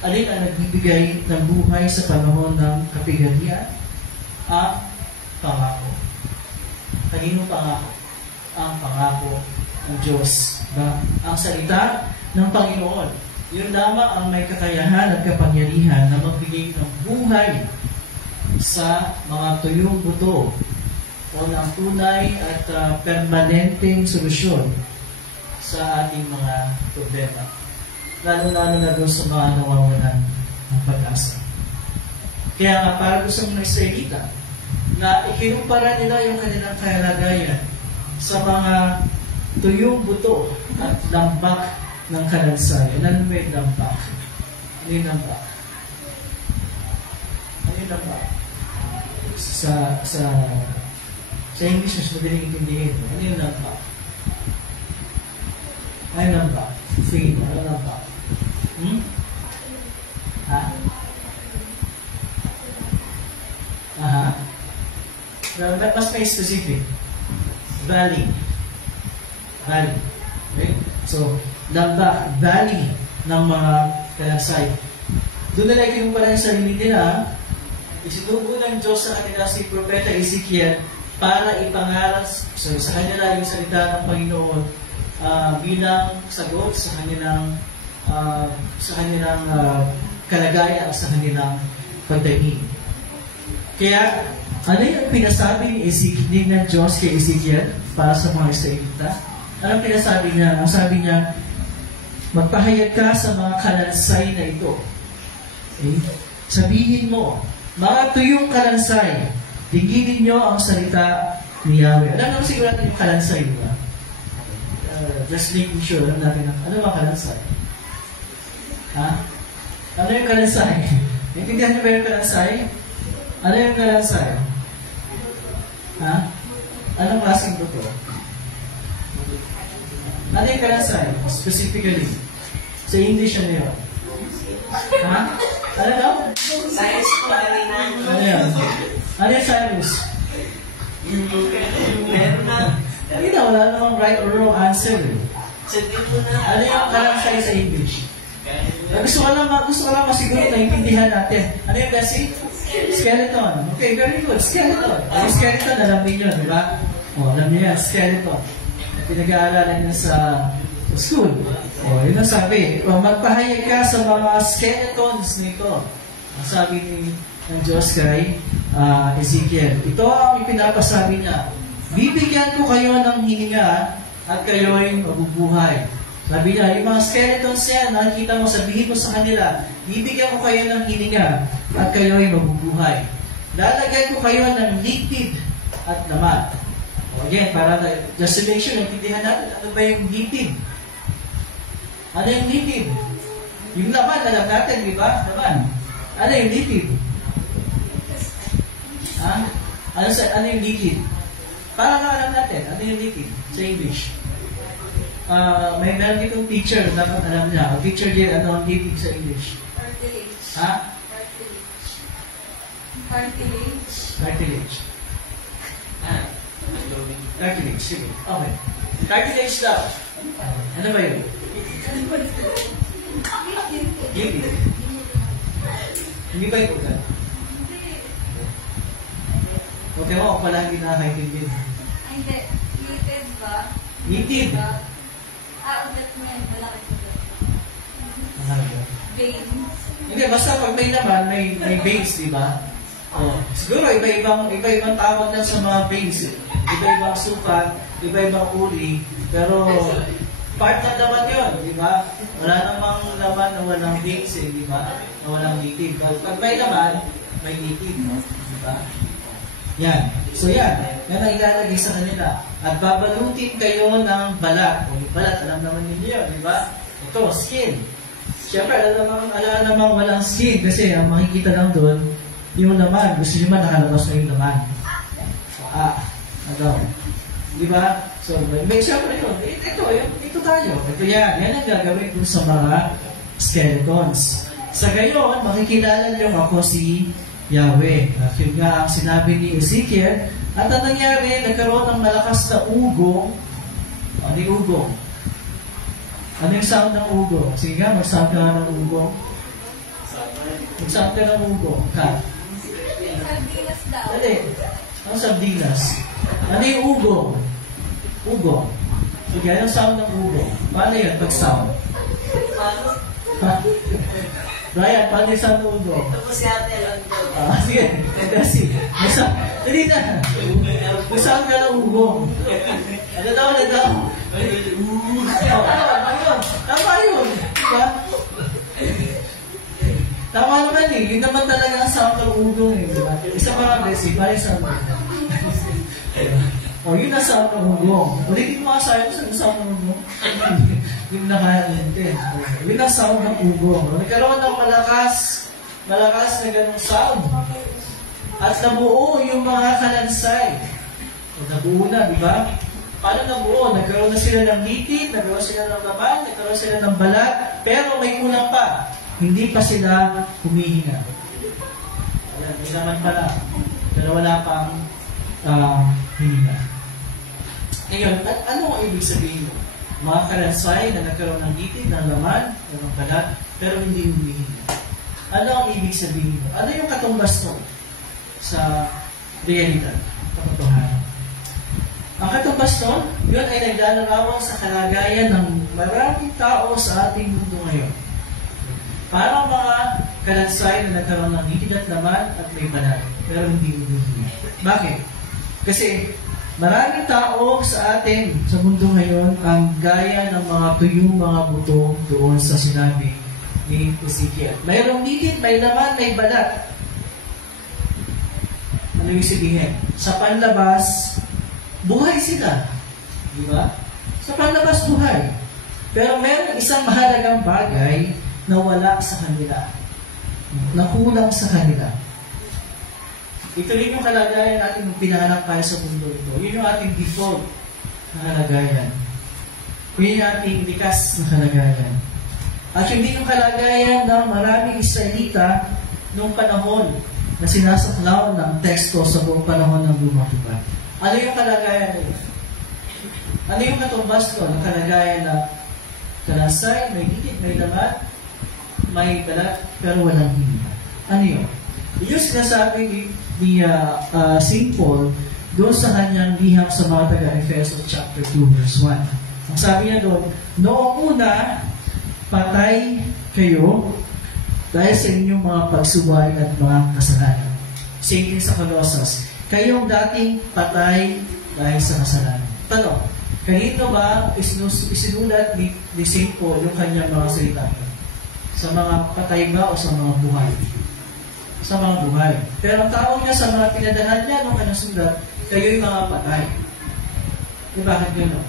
Alin ang nagbibigay ng buhay sa panahon ng kapighatian? Ang pangako. Kanino pangako? Ang pangako ng Diyos. Ang salita ng Panginoon. Yun lamang ang may kakayahan at kapangyarihan na magbigay ng buhay sa mga tuyong buto o ng tunay at permanenteng solusyon sa ating mga problema. Lalo-lalo na doon sa mga nawawalan ng pag-asa. Kaya nga, para doon sa mga Israelita, na ikinumpara nila yung kanilang kalagayan sa mga tuyong buto at lambak ng kalansayan. Ano ba yung lambak? Ano yung lambak? lamba? Sa English, mas madaling intindihin. Ano yung lamba? Ano yung lamba? Sige, ano yung lamba? Ha? Aha. Mas may specific. Valley. Valley. Okay? So, lamba, valley ng mga kalansay. Doon na lang kinumpara yung sarili nila, isinugo ng Diyos sa kanila si Propeta Ezekiel para ipangaral sa kanila yung salita ng Panginoon bilang sagot sa kanilang kalagayan at sa kanilang pagdating. Kaya, ano yung pinasabi ni Ezekiel, ng Diyos kay Ezekiel para sa mga Israelita? Anong pinasabi niya? Ang sabi niya, magpahayag ka sa mga kalansay na ito. Okay? Sabihin mo, mga tuyong kalansay, tinginin niyo ang salita ni Yahweh. Alam naman siguro natin yung kalansay, di ba? Just making sure, alam natin ano mga kalansay? Ha? Ano yung kalansay? Naintindihan niyo ba yung kalansay? Ano yung kalansay? Ha? Anong klaseng buto? Ano yung kalansay? Specifically. Sa English, ano yun? Ha? Ano daw? Science po, Ano yun? Ano yung science? meron na. Hindi na, wala namang right or wrong answer. Sa dito na. Ano yung kalansay sa English? Gusto ko lang masiguro na intindihan natin. Ano yung kasi? Skeleton. Okay, very good. Skeleton. Yung skeleton, alam niyo, di ba? Alam niyo yan, skeleton. Pinag-aaralan niya sa school. Yun ang sabi. Magpahayag ka sa mga skeletons nito. Ang sabi ng Diyos kay Ezekiel. Ito ang ipinapasabi niya. Bibigyan ko kayo ng hininga at kayo'y mabubuhay. Sabi niya, yung mga skeletons yan, nakikita mo, sabihin mo sa kanila, bibigyan ko kayo ng hininga at kayo'y mabubuhay. Lalagay ko kayo ng lipid at laman. Again, para just to make sure, naintindihan natin, ano ba yung lipid? Ano yung lipid? Yung laman, alam natin, di ba? Laman. Ano yung lipid? Ha? Ano yung liquid? Para na alam natin, ano yung liquid sa English? May meron ditong teacher, dapat alam niya. Ang teacher din, ano ang liquid sa English? Cartilage. Ha? Cartilage. Cartilage. Cartilage, sige. Okay. Cartilage daw. Ano ba yun? Liquid. Hindi ba ito ka? Huwag mo ako palagi nakakaintindi. Hindi. Lipid ba? Lipid. Ugat mo yan. Malaki ugat. Veins. Hindi, basta pag may laman, may veins, di ba? Siguro, iba-ibang tawag na sa mga veins. Iba-ibang sukat, iba-ibang uri, pero part ng laman yun, di ba? Wala namang laman na walang veins, di ba? Na walang litid. Pag may laman, may litid, no? Di ba? Yan. So yan ang ilalagay sa kanila. At babalutin kayo ng balat. O yung balat, alam naman ninyo, di ba? Ito, skin. Siyempre, alam namang walang skin kasi ang makikita lang doon, yung laman. Gusto nyo man nakalabas na yung laman. Di ba? So, may siyempre yun. Ito tayo. Ito yan. Yan ang gagawin dun sa mga skeletons. Sa gayon, makikilala nyo ako si Yahweh. At yun nga ang sinabi ni Ezekiel. At ang nangyari, nagkaroon ng malakas na ugong. Ano yung ugong? Ano yung sound ng ugong? Sige nga, mag-sound ka ng ugong. Mag-sound ka ng ugong. Kat. Sardinas daw. Dali. Ang sardinas. Ano yung ugong? Ugong. Sige, anong sound ng ugong? Paano yan pag-sound? Brian, paano yung sound ng ugong? Tapos si ate lang daw. Sige, kasi. Dali na. Mag-sound ka ng ugong. Ano daw? Tama yun. Diba? Tama naman eh. Yun naman talaga ang sound ng ugong eh. Diba? Isa pa nga basic. Parang sound yun ang sound ng ugong. Ulitin mo nga sa'yo sa sound ng ugong. Yung nakaintindi. Yun ang sound ng ugong. Nagkaroon ng malakas na ganung sound. At nabuo yung mga kalansay. O, nabuo na, di ba? Paano nabuo? Nagkaroon na sila ng litid, nagkaroon sila ng laman, nagkaroon sila ng balat, pero may kulang pa. Hindi pa sila humihina. Ayan, may laman pala. Pero wala pang hininga. Ngayon, ano ang ibig sabihin mo? Mga kalansay na nagkaroon ng litid, ng laman, ng balat, pero hindi humihina. Ano ang ibig sabihin mo? Ano yung katumbas mo sa realidad, katotohanan? Ang katumbas nun, yun ay naglalarawan sa kalagayan ng maraming tao sa ating mundo ngayon. Parang mga kalansay na nagkaroon ng litid at laman at may balat, pero hindi humihina. Bakit? Kasi maraming tao sa atin, sa mundo ngayon, ang gaya ng mga tuyong mga buto doon sa sinabi ni Ezekiel. Mayroong litid, may laman, may balat. Ano yung sabihin? Sa panlabas, buhay sila. Di ba? Sa panlabas, buhay. Pero meron isang mahalagang bagay na wala sa kanila. Nakulang sa kanila. Ito rin yung kalagayan natin nung pinanganak tayo sa mundo ito. Yun yung ating default na kalagayan. Yun yung ating likas na kalagayan. At hindi yung kalagayan ng maraming Israelita nung panahon na sinasaklaw ng teksto sa buong panahon ng Lumang Tipan. Ano yung kalagayan nila? Ano yung katumbas ko ng kalagayan na kalansay, may litid, may laman, may balat, pero walang hininga? Ano yun? Yung sinasabi ni St. Paul doon sa kanyang liham sa mga taga-Efeso chapter 2 verse 1. Ang sabi niya doon, noong una, patay kayo dahil sa inyong mga pagsuway at mga kasalanan. Same din sa Colossus. Kayong dating patay dahil sa kasalanan. Tanong, kanino ba isinulat ni St. Paul yung kanyang mga salita? Sa mga patay ba o sa mga buhay? Sa mga buhay. Pero ang tawag niya sa mga pinadahan niya nung kanyang sulat, kayo'y mga patay. E bakit gano'n?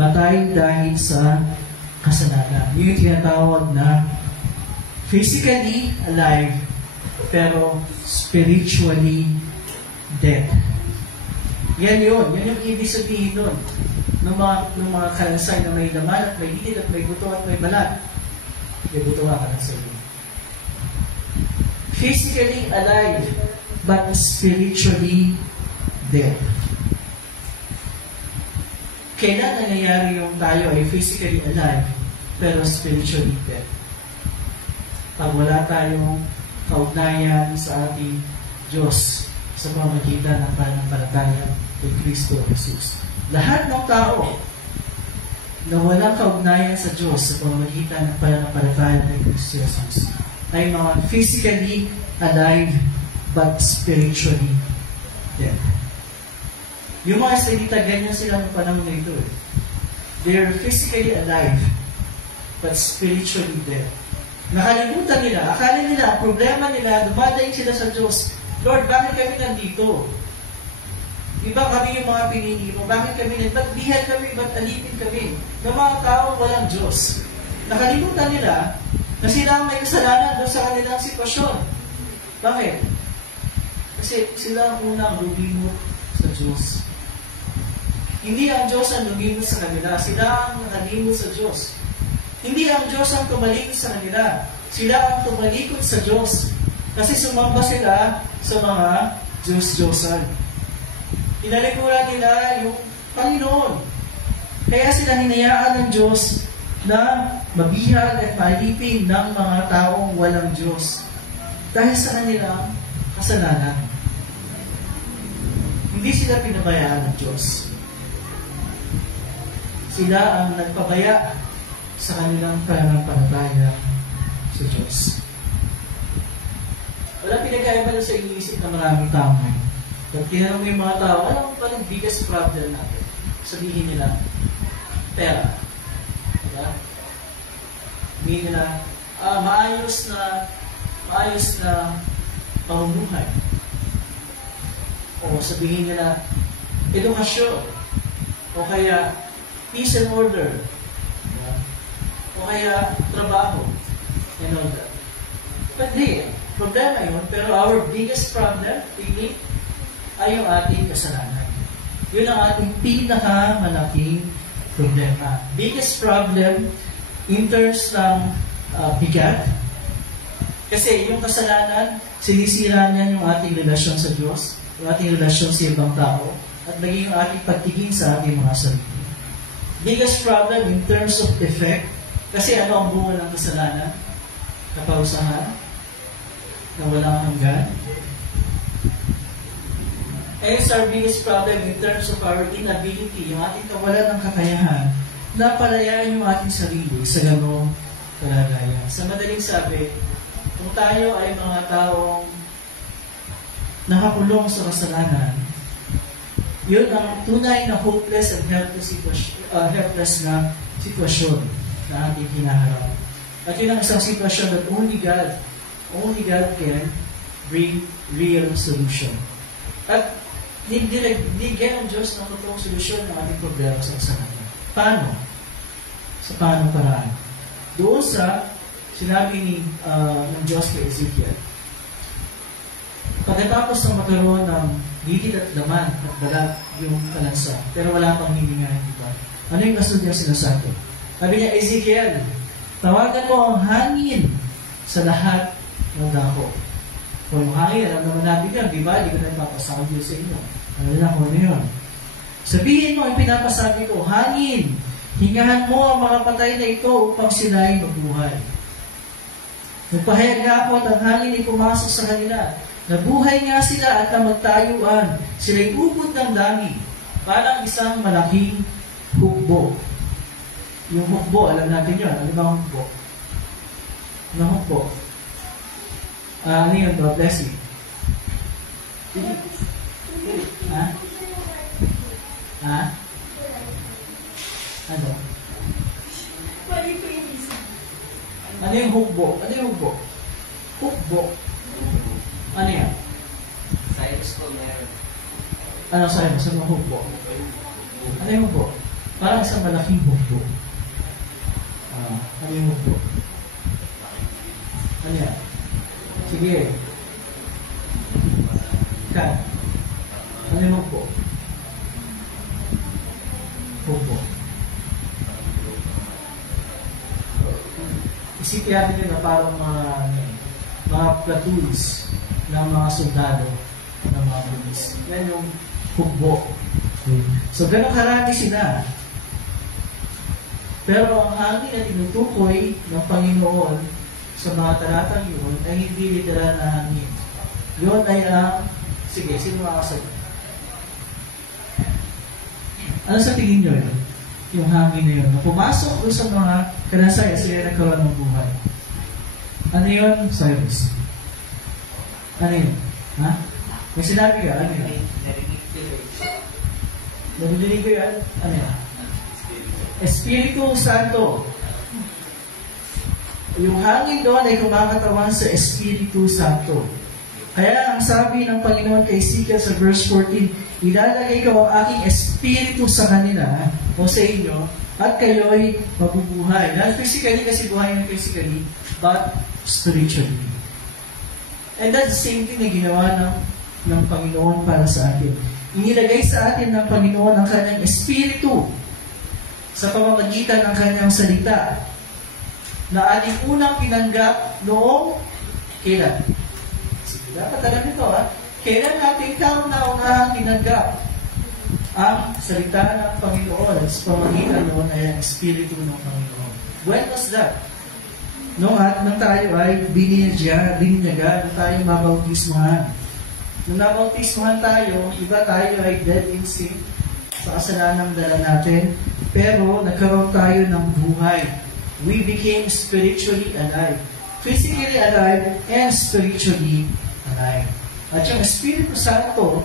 Patay dahil sa kasalanan. Yun yung tinatawag na physically alive, pero spiritually dead. Yan yun. Yan yung ibig sabihin nun. Ng mga kalansay na may laman at may litid at may buto at may balat. May buto nga kalansay yun. Physically alive, but spiritually dead. Kailan nangyayari yung tayo ay physically alive, pero spiritually dead? Pag wala tayong kaugnayan sa ating Diyos sa pamamagitan ng pananampalataya kay Kristo Jesus. Lahat ng tao na walang kaugnayan sa Diyos sa pamamagitan ng pananampalataya kay Kristo Jesus ay mga physically alive but spiritually dead. Yung mga Israelita, ganyan sila ng panahon na ito. They're physically alive but spiritually dead. Nakalimutan nila, akala nila, problema nila, dumadaing sila sa Diyos. Lord, bakit kami nandito? Iba kami yung mga pinili mo. Bakit kami nandito? Ba't bihan kami? Ba't alipin kami? Ng mga tao walang Diyos. Nakalimutan nila na sila ang may kasalanan doon sa kanilang sitwasyon. Bakit? Kasi sila ang unang lumimot sa Diyos. Hindi ang Diyos ang lumimot sa kanila. Sila ang nakalimot sa Diyos. Hindi ang Diyos ang tumalikod sa kanila. Sila ang tumalikod sa Diyos. Kasi sumamba sila sa mga Diyos-Diyosan. Tinalikuran nila yung Panginoon. Kaya sila hinayaan ng Diyos na mabihag at malipin ng mga taong walang Diyos. Dahil sa kanilang kasalanan. Hindi sila pinabayaan ng Diyos. Sila ang nagpabaya sa kanilang pananampalataya sa Diyos. Wala pinagkaiba sa iniisip ng maraming tao ngayon. Pag tinanong mo yung mga tao, ano ba ang biggest problem natin? Sabihin nila, pera. Diba? Sabihin nila, maayos na pamumuhay. O sabihin nila, edukasyon. O kaya, peace and order. Diba? O kaya, trabaho. And all that. But di, Problema yun, pero our biggest problem, really, ay yung ating kasalanan. Yun ang ating pinakamalaking problema. Biggest problem in terms ng bigat, kasi yung kasalanan, sinisira niyan yung ating relasyon sa Diyos, yung ating relasyon sa ibang tao, at naging yung ating pagtiging sa ating mga sarili. Biggest problem in terms of effect, kasi ano ang bunga ng kasalanan? Kapausahan, na walang hanggan. And it's our biggest problem in terms of our inability, yung ating kawalan ng kakayahan, na palayain yung ating sarili sa ganong kalagayan. Sa madaling sabi, kung tayo ay mga taong nakakulong sa kasalanan, yun ang tunay na hopeless and helpless na sitwasyon na ating hinaharap. At yun ang isang sitwasyon that only God can bring real solution. At bigyan ng Diyos ng totoong solusyon ng ating problema sa kasalanan. Paano? Sa paano paraan? Doon sa sinabi ng Diyos kay Ezekiel, pagkatapos ng magkaroon ng gigit at laman at balat yung kalansa, pero wala pang hininga, di ba? Ano yung kasunod niya sinasabi? Sabi niya, Ezekiel, tawagan mo ang hangin sa lahat ng dako. Kung yung hangin, alam naman natin yan, di ba? Di ko na ipapasakot yun sa inyo. Ano na kung ano yun? Sabihin mo ang pinapasabi ko, hangin, hingahan mo ang mga patay na ito upang sila ay mabuhay. Nagpahayag nga ako at ang hangin ay pumasok sa kanila. Nabuhay nga sila at na magtayuan. Sila'y ubod ng dami, parang isang malaking hukbo. Yung hukbo, alam natin yun. Ano ba ang hukbo? Ano hukbo? Ano yun? God bless you. Ha? Ha? Ano? Ano yung hukbo? Ano yung hukbo? Hukbo. Ano yan? Cyrus ko meron. Ano sa'yo? Sa mga hukbo? Ano yung hukbo? Parang isang malaking hukbo. Ano yung hukbo? Ano yan? Sige. Kat. Ano yung hukbo? Hukbo. Isipin natin yun na parang mga platoons ng mga soldado ng mga pulis. Yan yung hukbo. So, ganun karami sila. Pero ang hangin na tinutukoy ng Panginoon sa mga talatang yun ay hindi literal na hangin. Yun ay sige, sino makasagot? Ano sa tingin nyo yun? Yung hangin na yun. Na pumasok doon sa mga kanasaya sila nagkaroon ng buhay. Ano yun, Cyrus? Ano yun? Ha? May sinabi ka, ano yun? Narinig ko yan? Ano yun? Espiritu Santo. Yung hangin doon ay kumakatawan sa Espiritu Santo. Kaya ang sabi ng Panginoon kay Ezekiel sa verse 14, ilalagay ko ang aking Espiritu sa kanila o sa inyo at kayo'y mabubuhay. Not physically kasi buhay na physically, but spiritually. And that's the same thing na ginawa ng Panginoon para sa atin. Inilagay sa atin ng Panginoon ang kanyang Espiritu sa pamamagitan ng kanyang salita na ating unang pinanggap noong kailan? Dapat alam ito, kailan natin kauna-unahang tinanggap ang salita ng Panginoon sa pamamagitan noon ay ang Espiritu ng Panginoon. When was that? Nung tayo ay bininyaga, nung tayo mabautismuhan. Nung nabautismuhan tayo, iba tayo ay dead in sin sa kasalanang dala natin, pero nagkaroon tayo ng buhay. We became spiritually alive. Physically alive and spiritually alive. At yung Espiritu Santo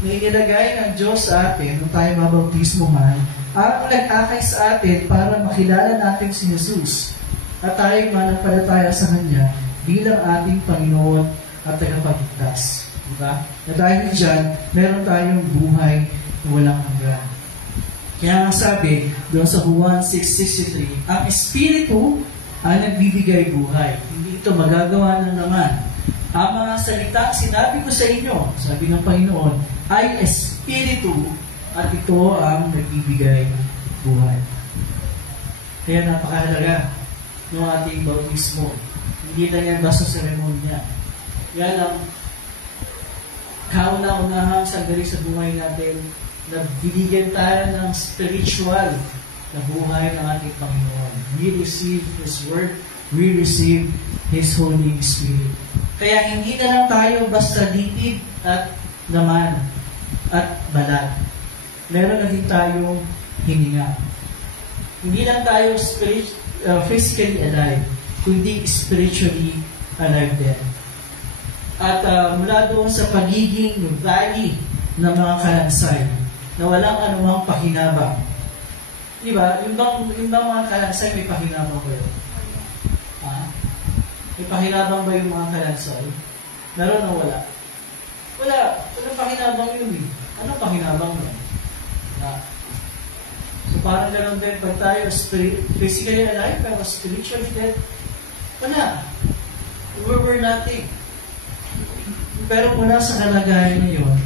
na inilagay ng Diyos sa atin nung tayo mabautismuhan, ang nag-akay sa atin para makilala natin si Jesus at tayo manampalataya sa Kanya bilang ating Panginoon at tagapagligtas. Diba? Na dahil dyan, meron tayong buhay na walang hanggan. Kaya ang sabi, doon sa Juan 6:63, ang Espiritu ay nagbibigay buhay. Hindi ito magagawa ng naman Ang mga salitang sinabi ko sa inyo, sabi ng Panginoon, ay espiritu at ito ang nagbibigay buhay. Kaya napakahalaga ng ating bautismo. Hindi lang yan basta seremonya. Yan ang kauna-unahang sandali sa buhay natin na binigyan tayo ng spiritual na buhay ng ating Panginoon. We receive His Word, we receive His Holy Spirit. Kaya hindi na lang tayo basta litid at laman at balat. Meron na din tayong hininga. Hindi lang tayo physically alive, kundi spiritually alive din. At mula doon sa pagiging valley ng mga kalansay na walang anumang pakinabang. Diba? Yung bang mga kalansay may pakinabang ba yun? May pakinabang ba yung mga kalansay? Meron o wala? Wala. Anong pakinabang yun eh? Anong pakinabang yun? So parang ganoon din, pag tayo physically alive, pero spiritually dead, wala. We're nothing. Pero mula sa kalagayan na yun,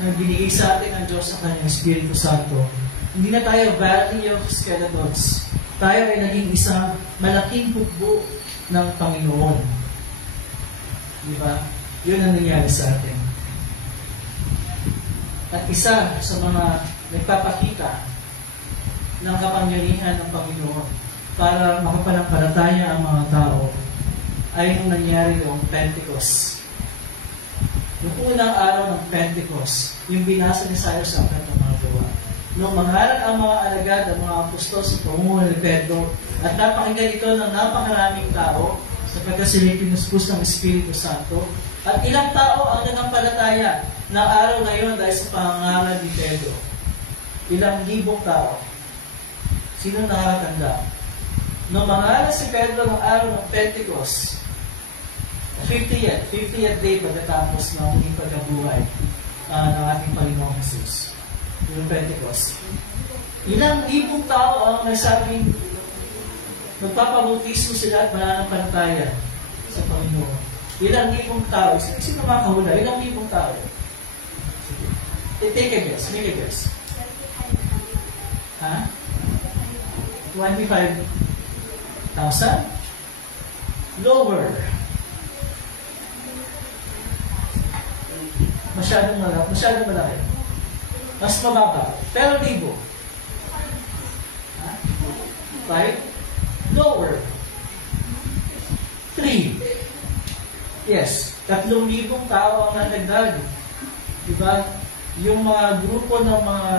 na binigay sa atin ng Diyos sa Kanyang Espiritu Santo, hindi na tayo valley of skeletons. Tayo ay naging isang malaking hukbo ng Panginoon. Diba? Yun ang nangyari sa atin. At isa sa mga nagpapakita ng kapangyarihan ng Panginoon para makapanampalataya ang mga tao ay yung nangyari noong Pentecost. Yung unang araw ng Pentecost, yung binasa ni Cyrus sa akin ng mga gawa. Nung mangaral ang mga alagad, ang mga apostol sa pamumuno ni Pedro, at napakinggan ito ng napakaraming tao sapagkat sila pinuspos ng Espiritu Santo, at ilang tao ang nanampalataya ng araw na yun dahil sa pangangaral ni Pedro. Ilang libong tao. Sino nakakatanda? Nung mangaral si Pedro ng araw ng Pentecost, 50th day pagkatapos ng muling pagkabuhay ng ating Panginoong Jesus. Yung Pentecost. Ilang libong tao ang nagsabing magpapabautismo sila at mananampalataya sa Panginoon. Ilang libong tao. Sino makahula? Ilang libong tao. Take a guess. Make a guess. 25,000? Lower. Masyadong malaki. Mas mababa. Pero libo. 5? Lower. 3. Yes. 3,000 tao ang nanagdag. Diba? Yung mga grupo ng mga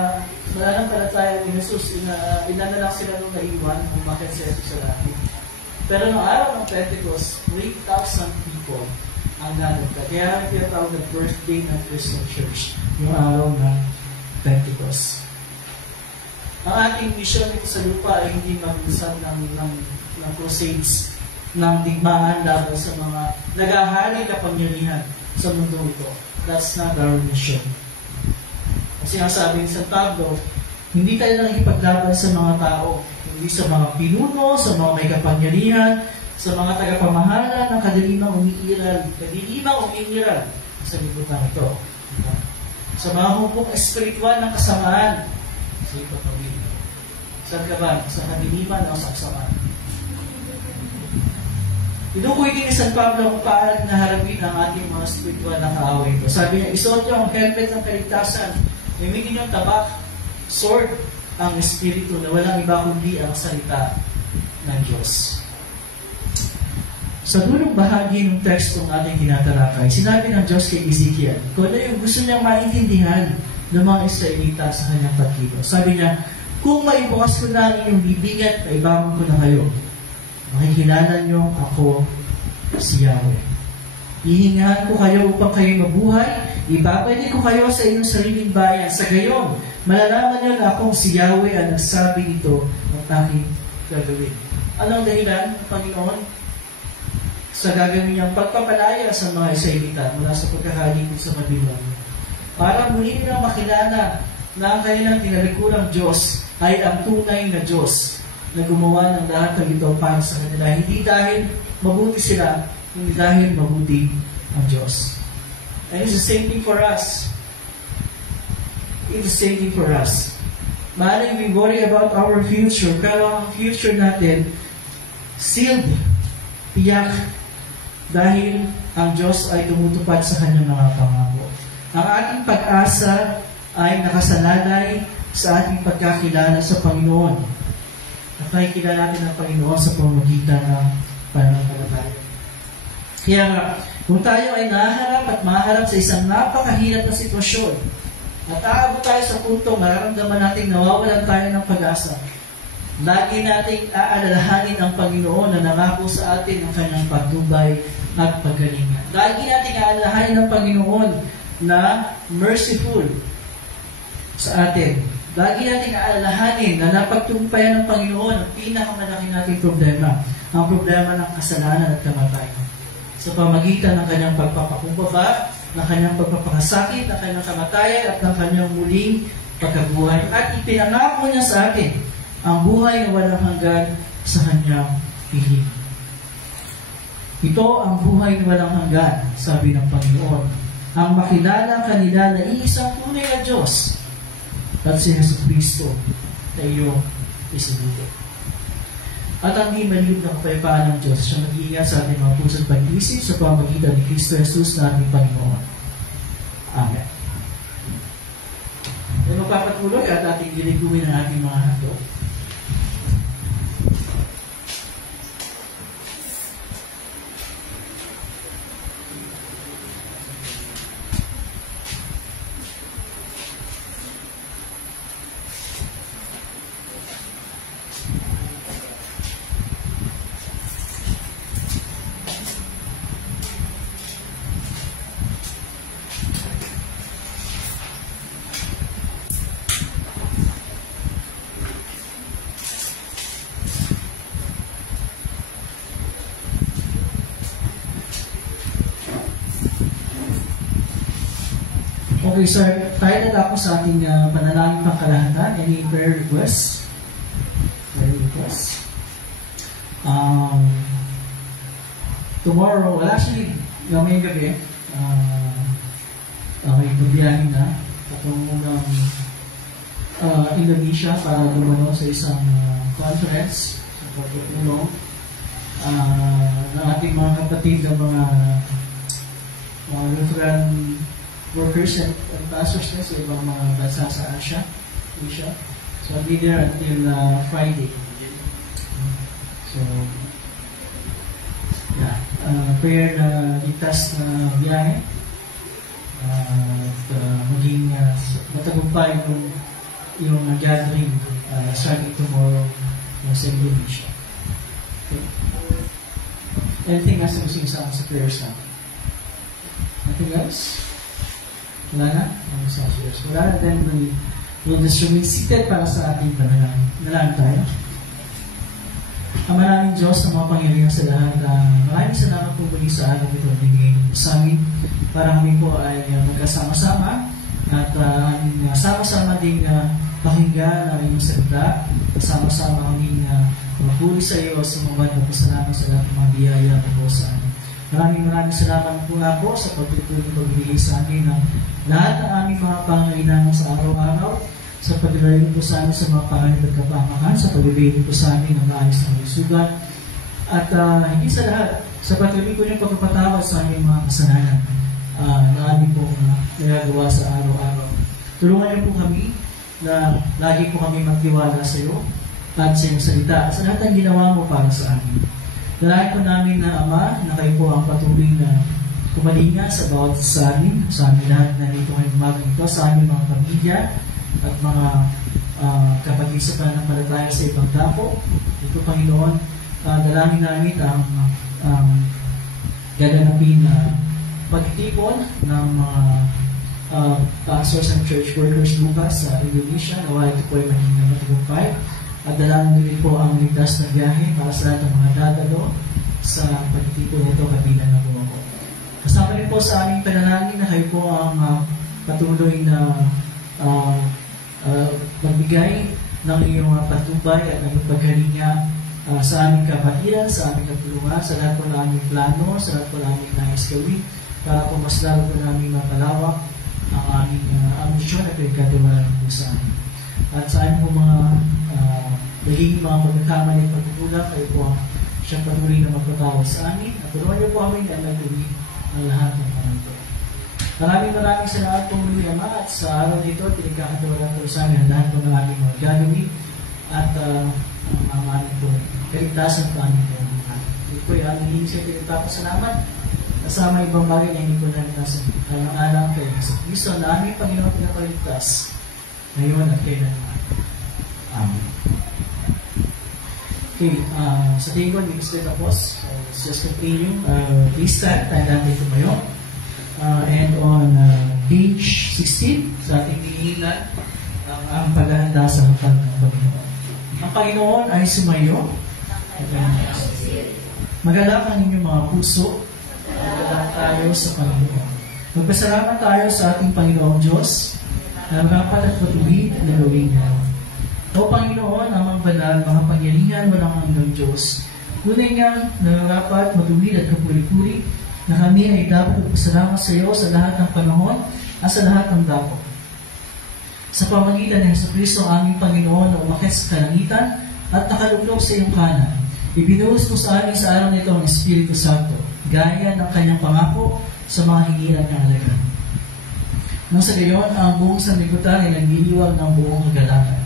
mananampalataya ni Jesus, inanalak sila nung naiwan, umakit si Jesus sa langit. Pero noong araw ng Pentecost, 3,000 people ang nanagdag. Kaya ang tinatawag na birthday ng Christian Church, yung araw ng Pentecost. Ang ating mission dito sa lupa ay hindi mag-usap ng crusades, ng digmaan laban sa mga nagahari kapangyarihan sa mundo ito. That's not our mission. Kasi ang sabi ni San Pablo, hindi tayo nakikipaglaban sa mga tao, hindi sa mga pinuno, sa mga may kapangyarihan, sa mga tagapamahala ng kadilimang umiiral sa libutan ito. Sa mga hukbong espiritual ng kasamaan, sa ipatawid. Saan ka ba? Sa kadiliman o sa kasamaan? Tinukoy din ni San Pablo kung paano naharapin ang ating mga spiritual na kaaway ito. Sabi niya, isuot niyo ang helmet ng kaligtasan, gamitin niyo ang tabak, sword, ang espiritu na walang iba kundi ang salita ng Diyos. Sa dulong bahagi ng tekstong ating tinatalakay, sinabi ng Diyos kay Ezekiel kung ano yung gusto niyang maintindihan ng mga Israelita sa kanyang pagkilos. Sabi niya, kung maibukas ko na ang inyong bibig at maibangon ko na kayo, makikilala niyo ako si Yahweh. Hihingahan ko kayo upang kayo mabuhay, ibabalik ko kayo sa inyong sariling bayan. Sa gayon, malalaman niyo na akong si Yahweh ang nagsabi nito at aking gagawin. Anong dahilan ng Panginoon? Sa gagawin niyang pagpapalaya sa mga Israelita mula sa pagkakalikod sa Babilon. Para muli nilang makilala na ang kanilang tinalikulang Diyos ay ang tunay na Diyos na gumawa ng lahat ng ito para sa kanila. Hindi dahil mabuti sila, kundi dahil mabuti ang Diyos. And it's the same thing for us. It's the same thing for us. Maaaring we worry about our future, pero ang future natin, sealed, tiyak, dahil ang Diyos ay tumutupad sa kanyang mga pangako. Ang ating pag-asa ay nakasalalay sa ating pagkakilala sa Panginoon. Nakikilala natin ang Panginoon sa pamamagitan ng pananampalataya. Kaya nga, kung tayo ay naharap at maharap sa isang napakahirap na sitwasyon, at aabot tayo sa puntong nararamdaman natin nawawalan tayo ng pag-asa, lagi nating aalalahanin ang Panginoon na nangako sa atin ang kanyang pagtubay at paggalingan. Lagi nating aalalahanin ang Panginoon na merciful sa atin. Lagi nating aalalahanin na napagtumpayan ng Panginoon ang pinakamalaki nating problema, ang problema ng kasalanan at kamatayan. Sa pamagitan ng kanyang pagpapakumbaba, ng kanyang pagpapakasakit, ng kanyang kamatayan at ng kanyang muling pagkabuhay. At ipinangako niya sa atin ang buhay na walang hanggan sa kanyang piling. Ito ang buhay na walang hanggan, sabi ng Panginoon. Ang makilala kanila na iisang tunay na Diyos at si Jesucristo na iyong isinugo. At ang di maliw na kapayapaan ng Diyos, siya mag-iingat sa ating mga puso't pag-iisip sa pamamagitan ni Kristo Jesus na ating Panginoon. Amen. At magpapatuloy at ating diliguin ang ating mga handog. Okay, sir, tayo na ako sa ating panalangin pangkalahatan. Any prayer requests? Prayer requests? Tomorrow, well actually, ngayon gabi, may pagbiyahin na patungo ng Indonesia para lumano sa isang conference sa pagtutulong ng ating mga kapatid ng mga Lutheran workers and pastors na sa ibang mga bansa sa Asia. So I'll be there until Friday. So, yeah, prayer na ligtas na biyahe at maging matagumpay yung gathering starting tomorrow sa Indonesia. Okay. Anything else na gusto sa prayers natin? Nothing else? Wala na? Wala na. Then we'll just remain seated para sa ating panalangin. Nalangin tayo. Ang maraming Diyos na mga Panginoon sa lahat. Maraming salamat po muli sa ating ito. Bigay po sa amin para kami po ay magkasama-sama at sama-sama ding pakinggan ang inyong salita. Sama-sama kaming magpuli sa iyo sa mga na pasalamat sa lahat ng mga biyaya po sa amin. Maraming salamat po nga po sa pagtutulong pagbibigay sa amin ng lahat ng aming mga pangailangan sa araw-araw, sa pagdalayo po sa amin sa mga pangalan at kapamakan, sa pagbibigay po sa amin ng maayos na lusugan, at higit sa lahat, sa patuloy po niyong pagpapatawad sa aming mga kasalanan na aming po nagagawa sa araw-araw. Tulungan niyo po kami na lagi po kami magtiwala sa iyo at sa iyong salita at sa lahat ng ginawa mo para sa amin. Dalangin po namin na Ama, na kayo po ang patuloy na kumalinga sa bawat sa amin lahat na dito ngayong umaga ito, sa aming mga pamilya at mga kapatid sa pananampalataya sa ibang dako. Ito, Panginoon, dalangin namin ang gaganapin na pagtipon ng mga pastors and church workers bukas sa Indonesia. Nawa ito po ay maging matagumpay. At dalangin din po ang ligtas na biyahe para sa lahat ng mga dadalo sa pagtitipon nito kabilang na po ako. Kasama rin po sa aming panalangin na kayo po ang patuloy na magbigay ng iyong patubay at ng iyong pagkalinga sa aming kapatiran, sa aming katulungan, sa lahat po na aming plano, sa lahat po na aming nais gawin, para po mas lalo po namin mapalawak ang aming ambisyon at pagkatiwalaan po sa amin. At sa aming po mga naging mga pagkakamali at pagkukulang, kayo po ang siyang patuloy na magpatawad sa amin. At tulungan niyo po kami na nagawin ang lahat ng panahon. Maraming salamat po muli, Ama, at sa araw nito, pinagkakatiwalaan po sa amin ang lahat po ng aming mga gagawin at ang aming po kaligtasan po aming po. Ito po yung aming hiling sa pinagpapasalamat. Kasama ibang bagay na hindi po naligtasan. Alang-alang kayo sa Kristo na aming Panginoon pinakaligtas ngayon at kailanman. Amen. Okay, sa tingin ko, hindi gusto ito tapos. Let's just continue. Please stand, tayo natin tumayo. And on page 16, sa ating hinihilan, ang paghahanda sa hukad ng Panginoon. Ang Panginoon ay sumayo. Magalak ang inyong mga puso. Magalak tayo sa Panginoon. Magpasalamat tayo sa ating Panginoong Diyos na rapat at patuloy na gawin niya. O Panginoon, amang banal, mga pangyarihan, walang hanggang Diyos. Tunay nga, nararapat, matuwid at kapuri-puri, na kami ay dapat magpasalamat sa iyo sa lahat ng panahon at sa lahat ng dako. Sa pamagitan ng Jesucristo, aming Panginoon, na umakyat sa kalangitan at nakalublog sa iyong kanan, ibinuhos mo sa amin sa araw nito ang Espiritu Santo, gaya ng kanyang pangako sa mga hingiran ng halaga. Nang sa gayon, ang buong sanlibutan ay nagliliwag ng buong kagalakan.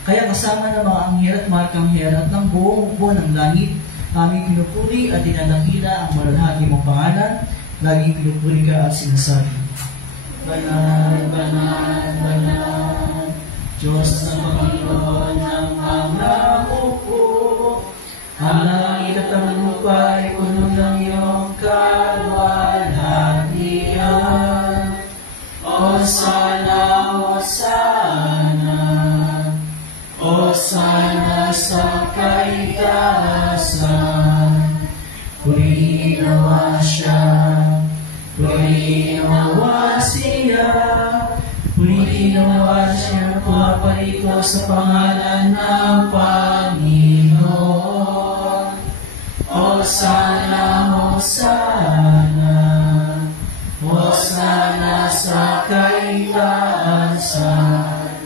Kaya kasama ng mga anghel at markanghel at ng buong hukbo ng langit, aming pinupuri at dinadakila ang malalhati mong pangalan, laging pinupuri ka at sinasabi, Banal, banal, banal, Diyos na Panginoon ng mga hukbo. Ang langit at ang lupa ay puno ng iyong kaluwalhatian. Hosana, Hosana, Hosana sa kaitaasan. Purihin nawa siya, purihin nawa siya, purihin nawa siya, pumaparito sa pangalan ng Panginoon. Hosana, Hosana, Hosana sa kaitaasan.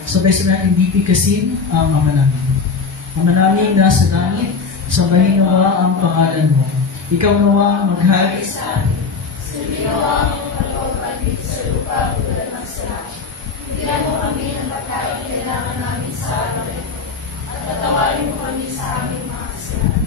Sabay sa natin bibigkasin ang Ama namin. Ama namin nasa langit, sabahin nawa ang pangalan mo. Ikaw nawa maghari sa amin. Suminawa ang kalooban dito sa lupa tulad ng sa langit. Bigyan mo kami ng pagkain kailangan namin sa araw ito. At patawarin mo kami sa aming mga kasalanan.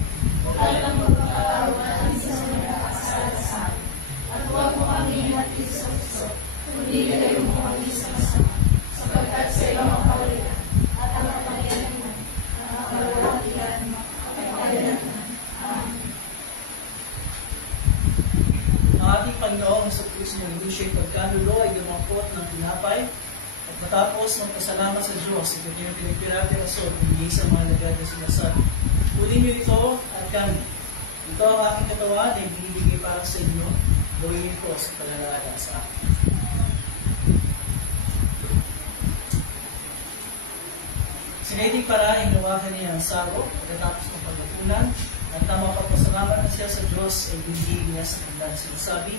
At ang magpapatawad namin sa mga nakasala sa amin. At huwag mo kami ihatid sa puso. Kundi ilayo mo kami sa masama. Sapagkat sa iyo ang kawalan at ang kapangyarihan at ang kaluwalhatian mo kapagkailanman. Amen. Ang ating Panginoong sa Kristo ng Lucia pagkanulo ay dumapot ng tinapay at matapos magpasalamat sa Diyos, ito niyo pinagpirate rason, hindi sa mga lagad na sinasabi. Kunin niyo ito at kami. Ito ang aking katawan ay binibigay para sa inyo. Gawin niyo ito sa paglalala sa akin. Sinaiting para hinawakan niya ang saro pagkatapos ng pagkakulan at na mapagpasalamat na siya sa Diyos ay binigay niya sa kanilang sinasabi,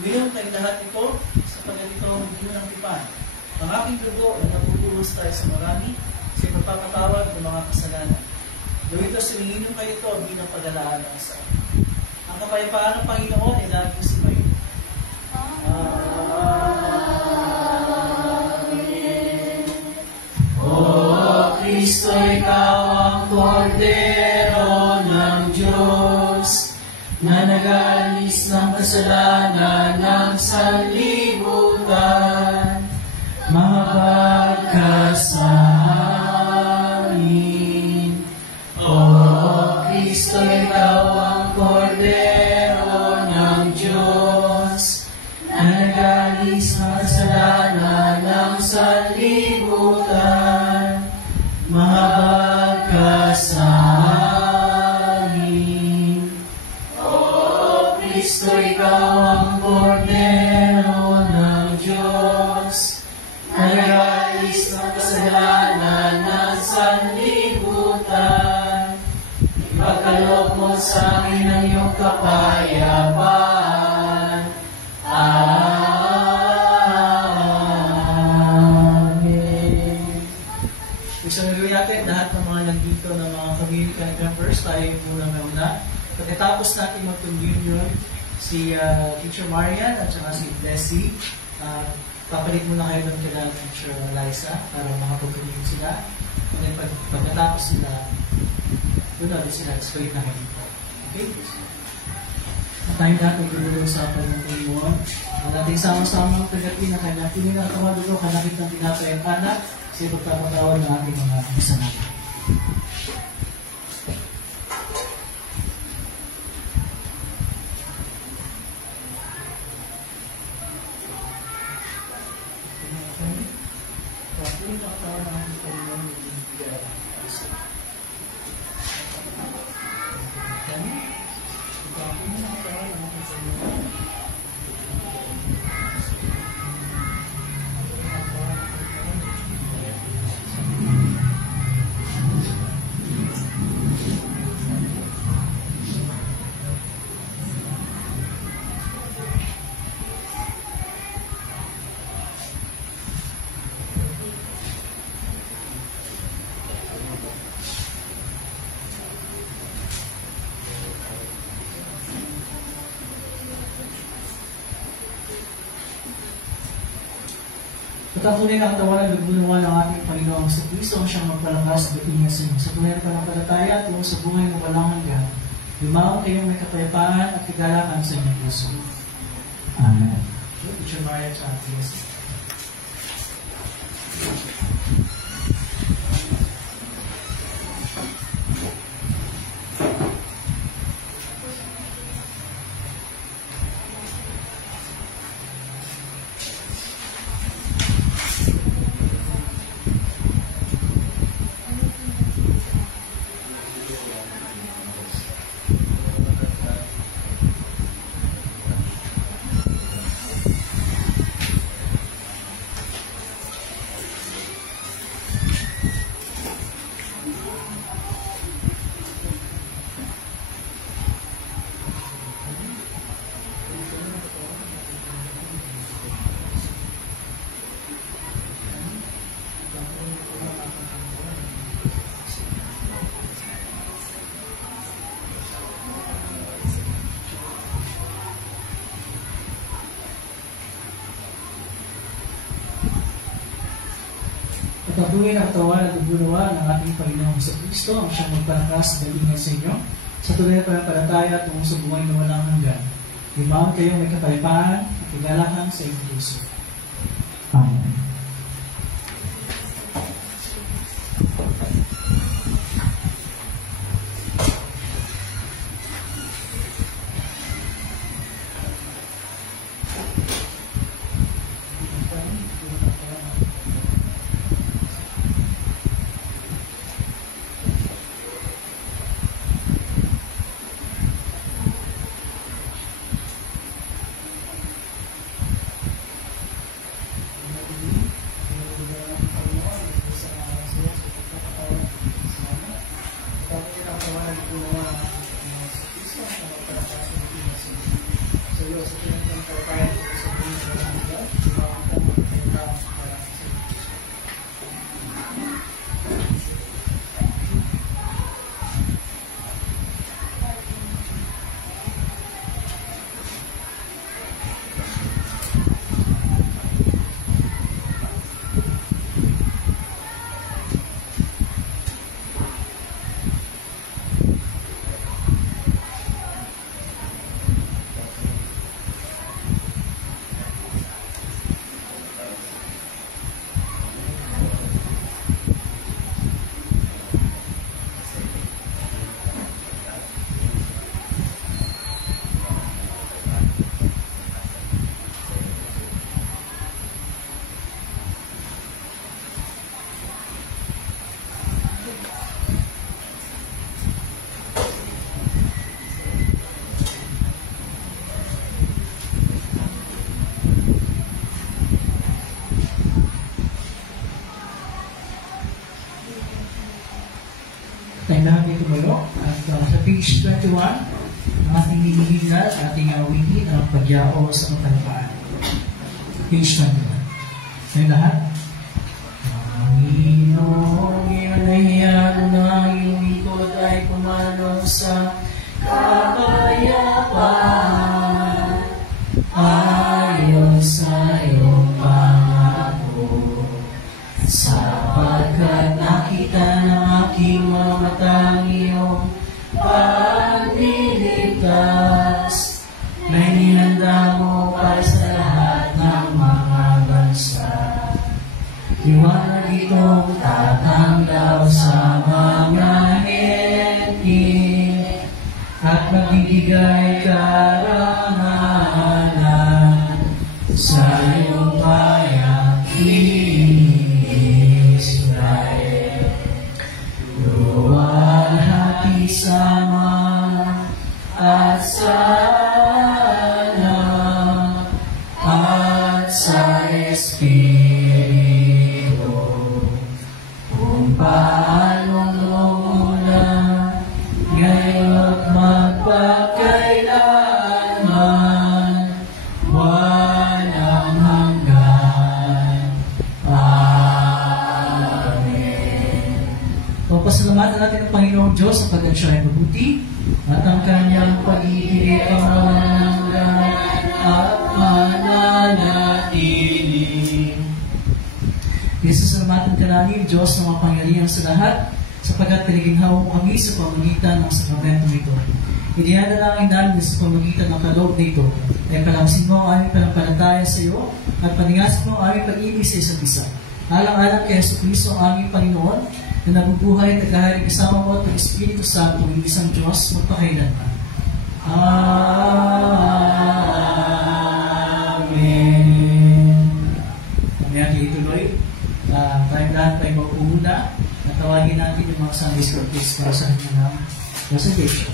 uminom kayo lahat ito sapagkat ito ang hindi ng tipan. Ang aking dugo ay nabubuhos tayo sa marami sa pagpapatawad ng mga kasalanan. Gawin ito sininginom kayo ito bilang pag-alaalang sa akin. Ang kapayapaan ng Panginoon ay lagi ko simayin. Kristo, ikaw ang Kordero ng Diyos na nag-aalis ng kasalanan ng sanlibutan. Mahabag ka sa amin. O Kristo, ikaw ang Kordero ng Diyos na nag-aalis ng kasalanan ng sanlibutan. Mahabag ka sa amin. O Kristo, ikaw ang Kordero ng Diyos na nag-aalis ng kasalanan ng sanlibutan. muna muna. Pagkatapos natin mag-communion, si Teacher Marian at saka si Blessy, papalit muna kayo ng kailangan ng Teacher Liza para makapag-communion sila. And then pagkatapos sila, doon natin sila explain na kayo. Okay? Tayo natin gulong sa pag-communion. Ang ating sama-sama ang pagdating na kanya, pinakatawa doon, kanakit ng pinapayang anak, sa pagkakatawa ng ating mga kasanayan. At ang tunay na katawanan at bunuan ng ating Panginoong sa Kristo ang siyang magpalakas at dating niya sa inyo. Sa tunay na panampalataya at sa buhay na walang hanggan, lumaong kayong may kapayapaan at kagalakan sa inyong puso. Amen. Teacher Maria, please. Patuloy na katawan at bunuan ng ating Panginoong sa Kristo ang siyang magpalakas at dalingan sa inyo sa tunay na panampalataya tungo sa buhay na walang hanggan. Lumaon kayong may kapayapaan at kagalakan sa inyong puso. Amen. Tayo natin tumulo at sa page 21, ang ating nililigal, ating wiki ng pagyao sa kapayapaan. Page 21. Tayo lahat. Panginoong iyon ay hiyado na iyong ikot ay pumalo sa kapayapaan ayon sa iyong pangako. Sapagkat nakita ng aking mga matang iyong pagliligtas na inihanda mo para sa lahat ng mga bansa. Liwanag itong tatanglaw sa mga henti at magbibigay karangalan sa iyong bayan, Israel. Luwalhati sama at sana at sa Espiritu kung paano muna ngayon at magpakailanman walang hanggan. Amen. Papasalamatan natin ang Panginoong Diyos sapagkat siya ay mabuti at ang kanyang pag-ibig ay mawalang at mananatili. Isasalamatan ka namin, Diyos ng mapangyarihan sa lahat, sapagkat pinaginghawa mo kami sa pamagitan ng sakramentong ito. Idinadalangin namin na sa pamagitan ng kaloob nito ay palaksin mo ang aming panampalataya sa iyo at paningasin mo ang aming pag-ibig sa isa't isa. Alang-alang kay Jesucristo ang aming Panginoon na nabubuhay at naghahari kasama mo at ng Espiritu Santo ng isang Diyos magpakailanman. Amen. Kami natin ituloy. Tayong lahat tayo mag-uuna. Natawagin natin yung mga Sunday School kids para sa kanilang presentation.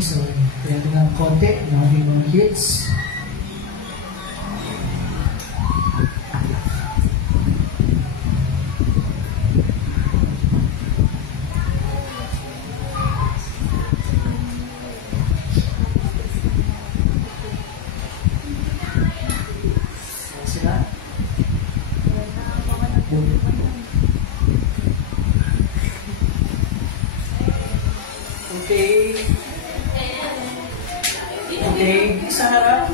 So, kaya ito ng konti ng ating mga kids. Sila? Okay. Okay, sa harap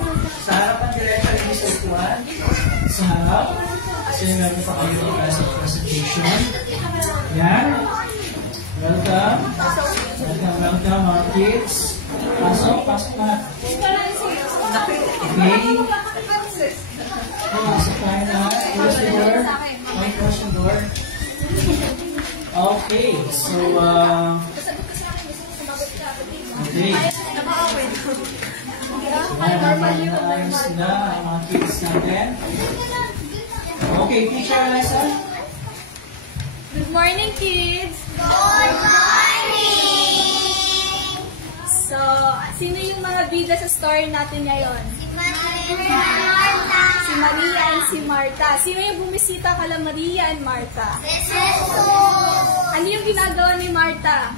ang diretso ay sa ituan. Sa harap. So, meron pa kayo ng class of presentation. Yan. Welcome. Welcome mga kids. Pasok na. Okay. Pasok tayo na. Close the door. Okay, close the door. Okay, so, okay. Ayos sila ang mga kids natin. Okay, teacher Eliza. Good morning, kids! Good morning! So, sino yung mga bida sa story natin ngayon? Si Maria and si Martha. Sino yung bumisita kala Maria and Martha? Ano yung ginagawa ni Martha?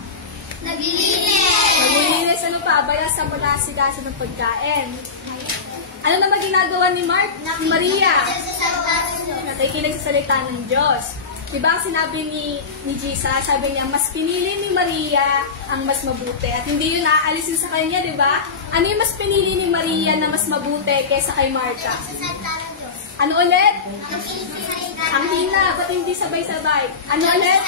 Naglilinis. Ano pa? Bayasa mo na sigasa ng pagkain. Ano naman ginagawa ni Maria? Nakikinig sa salita ng Diyos. Diba ang sinabi ni Jesus, sabi niya, mas pinili ni Maria ang mas mabuti. At hindi yun naaalisin sa kanya, diba? Ano yung mas pinili ni Maria na mas mabuti kaysa kay Martha? Ano ulit? Ang hina, ba't hindi sabay-sabay? Ano ulit?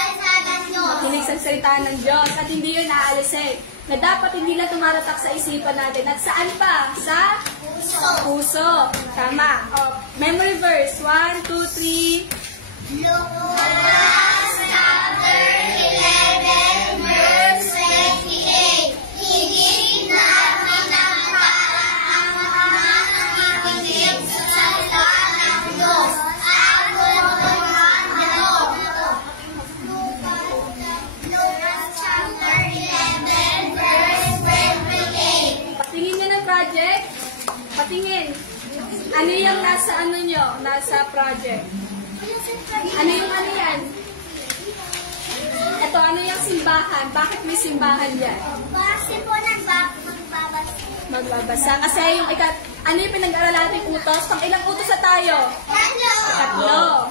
Makinig sa salita ng Diyos. At hindi yun naaalisin. Na dapat hindi na tumaratak sa isipan natin. At saan pa? Sa puso. Tama. Memory verse. 1, 2, 3. Lucas chapter 11 verse 28. Higit na pinagpala ang mga nakikinig sa salita tingin. Ano yung nasa ano nyo? Nasa project? Ano yung ano yan? Ito, ano yung simbahan? Bakit may simbahan yan? Kasi po magbabasa. Magbabasa. Kasi yung ano yung pinag-aralan natin utos? Pang ilang utos na tayo? Tatlo.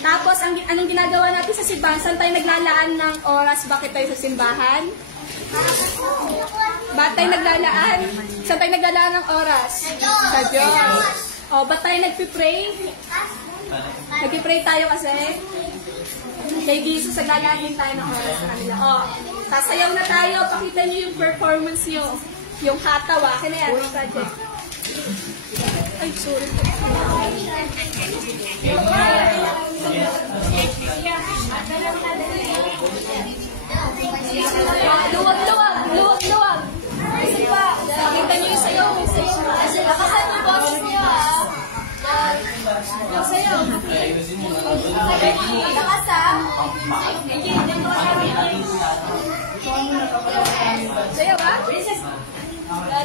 Tapos, anong ginagawa natin sa simbahan? Saan tayo naglalaan ng oras? Bakit tayo sa simbahan? Ba't tayo naglalaan? Saan tayo naglalaan ng oras? Sa Diyos. O, ba't tayo nagpipray? Nagpipray tayo kasi kay Jesus, naglalaanin tayo ng oras sa kanila. O, sasayaw na tayo. Pakita niyo yung performance niyo. Yung hataw, akin na yan, project. Ay, sorry. Luwag. Kasi pa, pakita niyo yung sayaw. Lakasan mo yung boses niyo, ha? Yung sayaw. Lakas, ha? Sayaw, ha?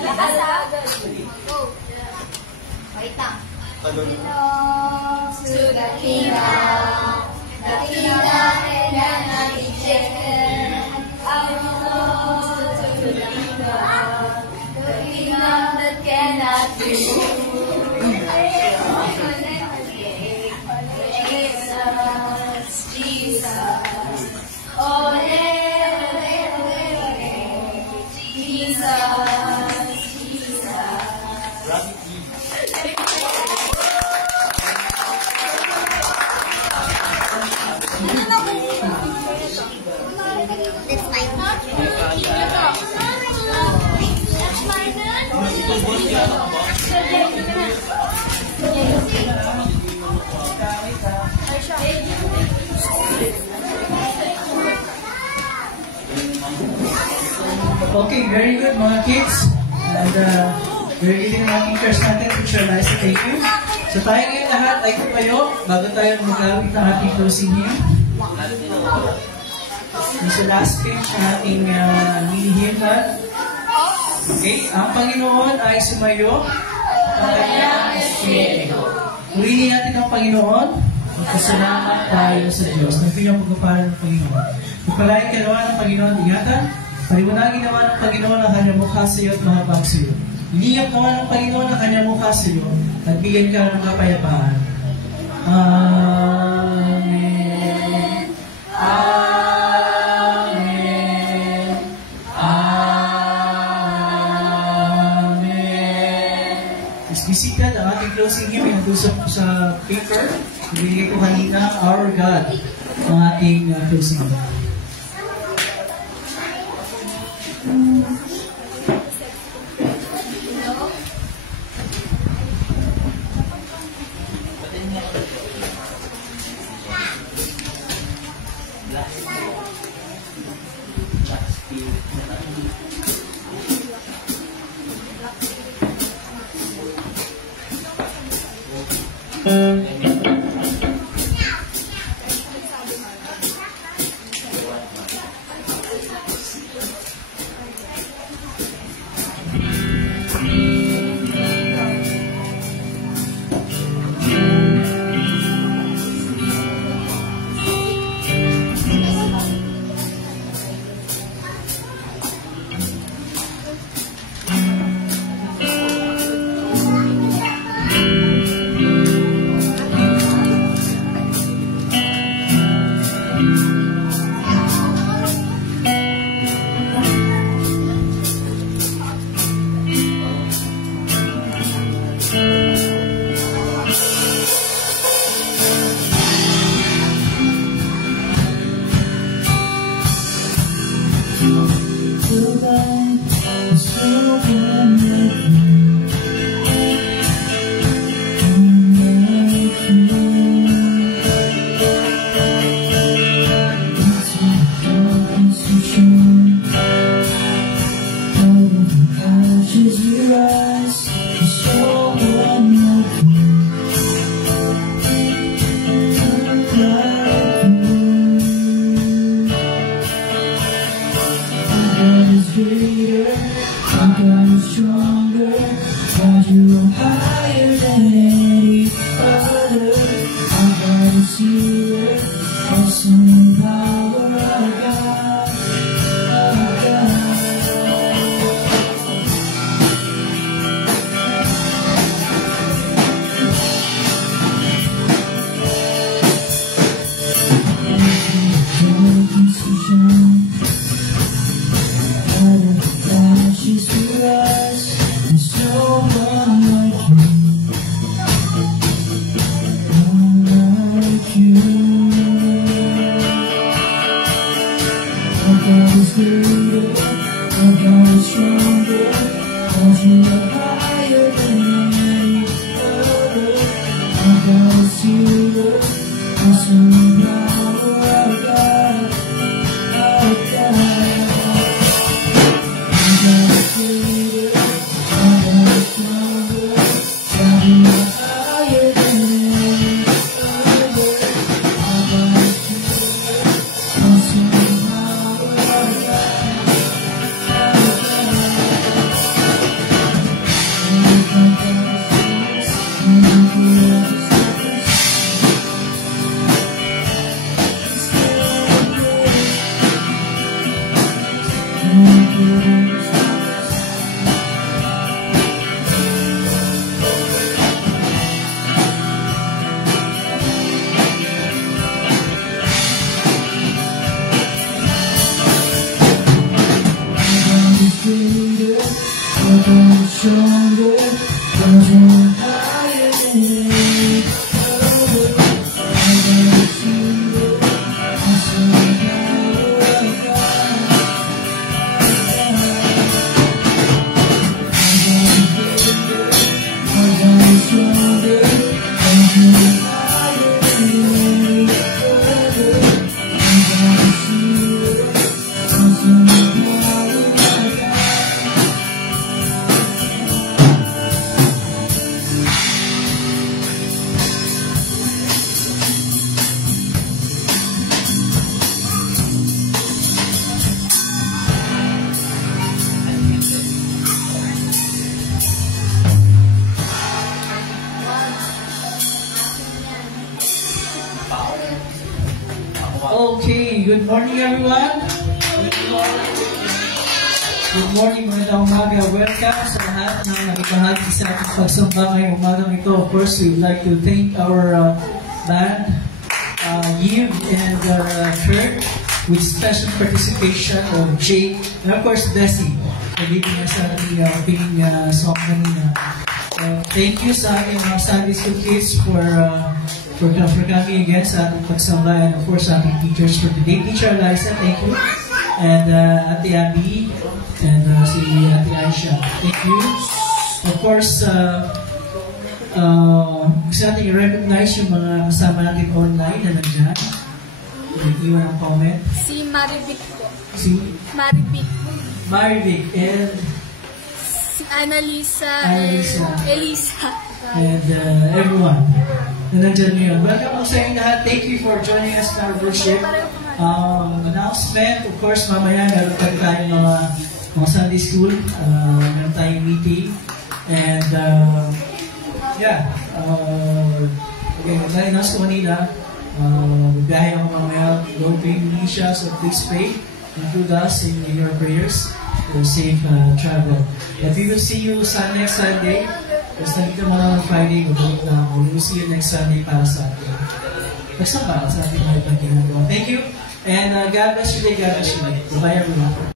Lakas, ha? Go. Wait lang. Belongs to the kingdom and the nature. I belong to the kingdom that cannot be moved. Jesus, oh, Okay, very good mga kids. And we're giving mga teachers natin picture nice to thank you. So tayo ngayon lahat ay tumayo bago tayo magawin ng ating closing hymn. This is the last speech ng ating mini hymn. Okay, ang Panginoon ay sumayo ng kanyang espiritu. Urihin natin ang Panginoon. Magpasalamat tayo sa Diyos. Nagpinyo ang pagkapalan ng Panginoon. Magpalain ka naman ng Panginoon ingatan. Paliwanagin naman ng Panginoon ang kanyang mukha sa iyo at mahabag sa iyo. Iniyap naman ng Panginoon ang kanyang mukha sa iyo at bigyan ka ng kapayapaan. Amen. Amen. Amen. Let's be seated. Ang ating closing hymn ay nandusap sa paper. Ibigay ko kanina, Our God, ang ating closing hymn. God is stronger, God you are high. sweeter, I've gotten stronger, cause you are higher than any other. I've gotten sweeter, awesome power I've got. I've gotten sweeter, I've gotten stronger, cause you are higher than any other. I've gotten sweeter, awesome power I've got. Stronger, cause you're higher than any other. I'm gonna see you, I'm so power I've got. I'm gonna stronger, cause you're higher than any other. I'm gonna see you, I'm so power I've got. Okay, good morning everyone. Good morning, magandang umaga. Welcome sa lahat ng nakibahagi sa ating pagsamba ngayong umagang ito. Of course, we would like to thank our band, Yiv and Kurt, with special participation of Jake, and of course, Bessie, for leading us sa ating opening song kanina. Thank you sa ating mga Sunday School kids for coming again sa ating pagsamba, and of course sa ating teachers for today. Teacher Eliza, thank you. And Ate Abby, and si Ate Aisha, thank you. Of course, gusto natin i-recognize yung mga kasama natin online na nandyan. Nag-iwan ang comment. Si Marivic po. Si Marivic. Marivic and Si Annalisa. Annalisa. And Elisa. and everyone na nandyan ngayon. Welcome po sa inyo lahat. Thank you for joining us in our worship. Announcement, of course, mamaya meron pa tayong mga Sunday School. Meron tayong meeting. And, yeah. Okay, mag-announce ko kanina. Magbiyahe ako mamaya. Go to Indonesia, so please pray. Include us in your prayers for safe travel. But we will see you next Sunday. Tapos nandito mo naman Friday, we will see you next Sunday para sa atin. Nagsamba sa ating mga ginagawa. Thank you, and God bless you day, God bless you day. Bye everyone.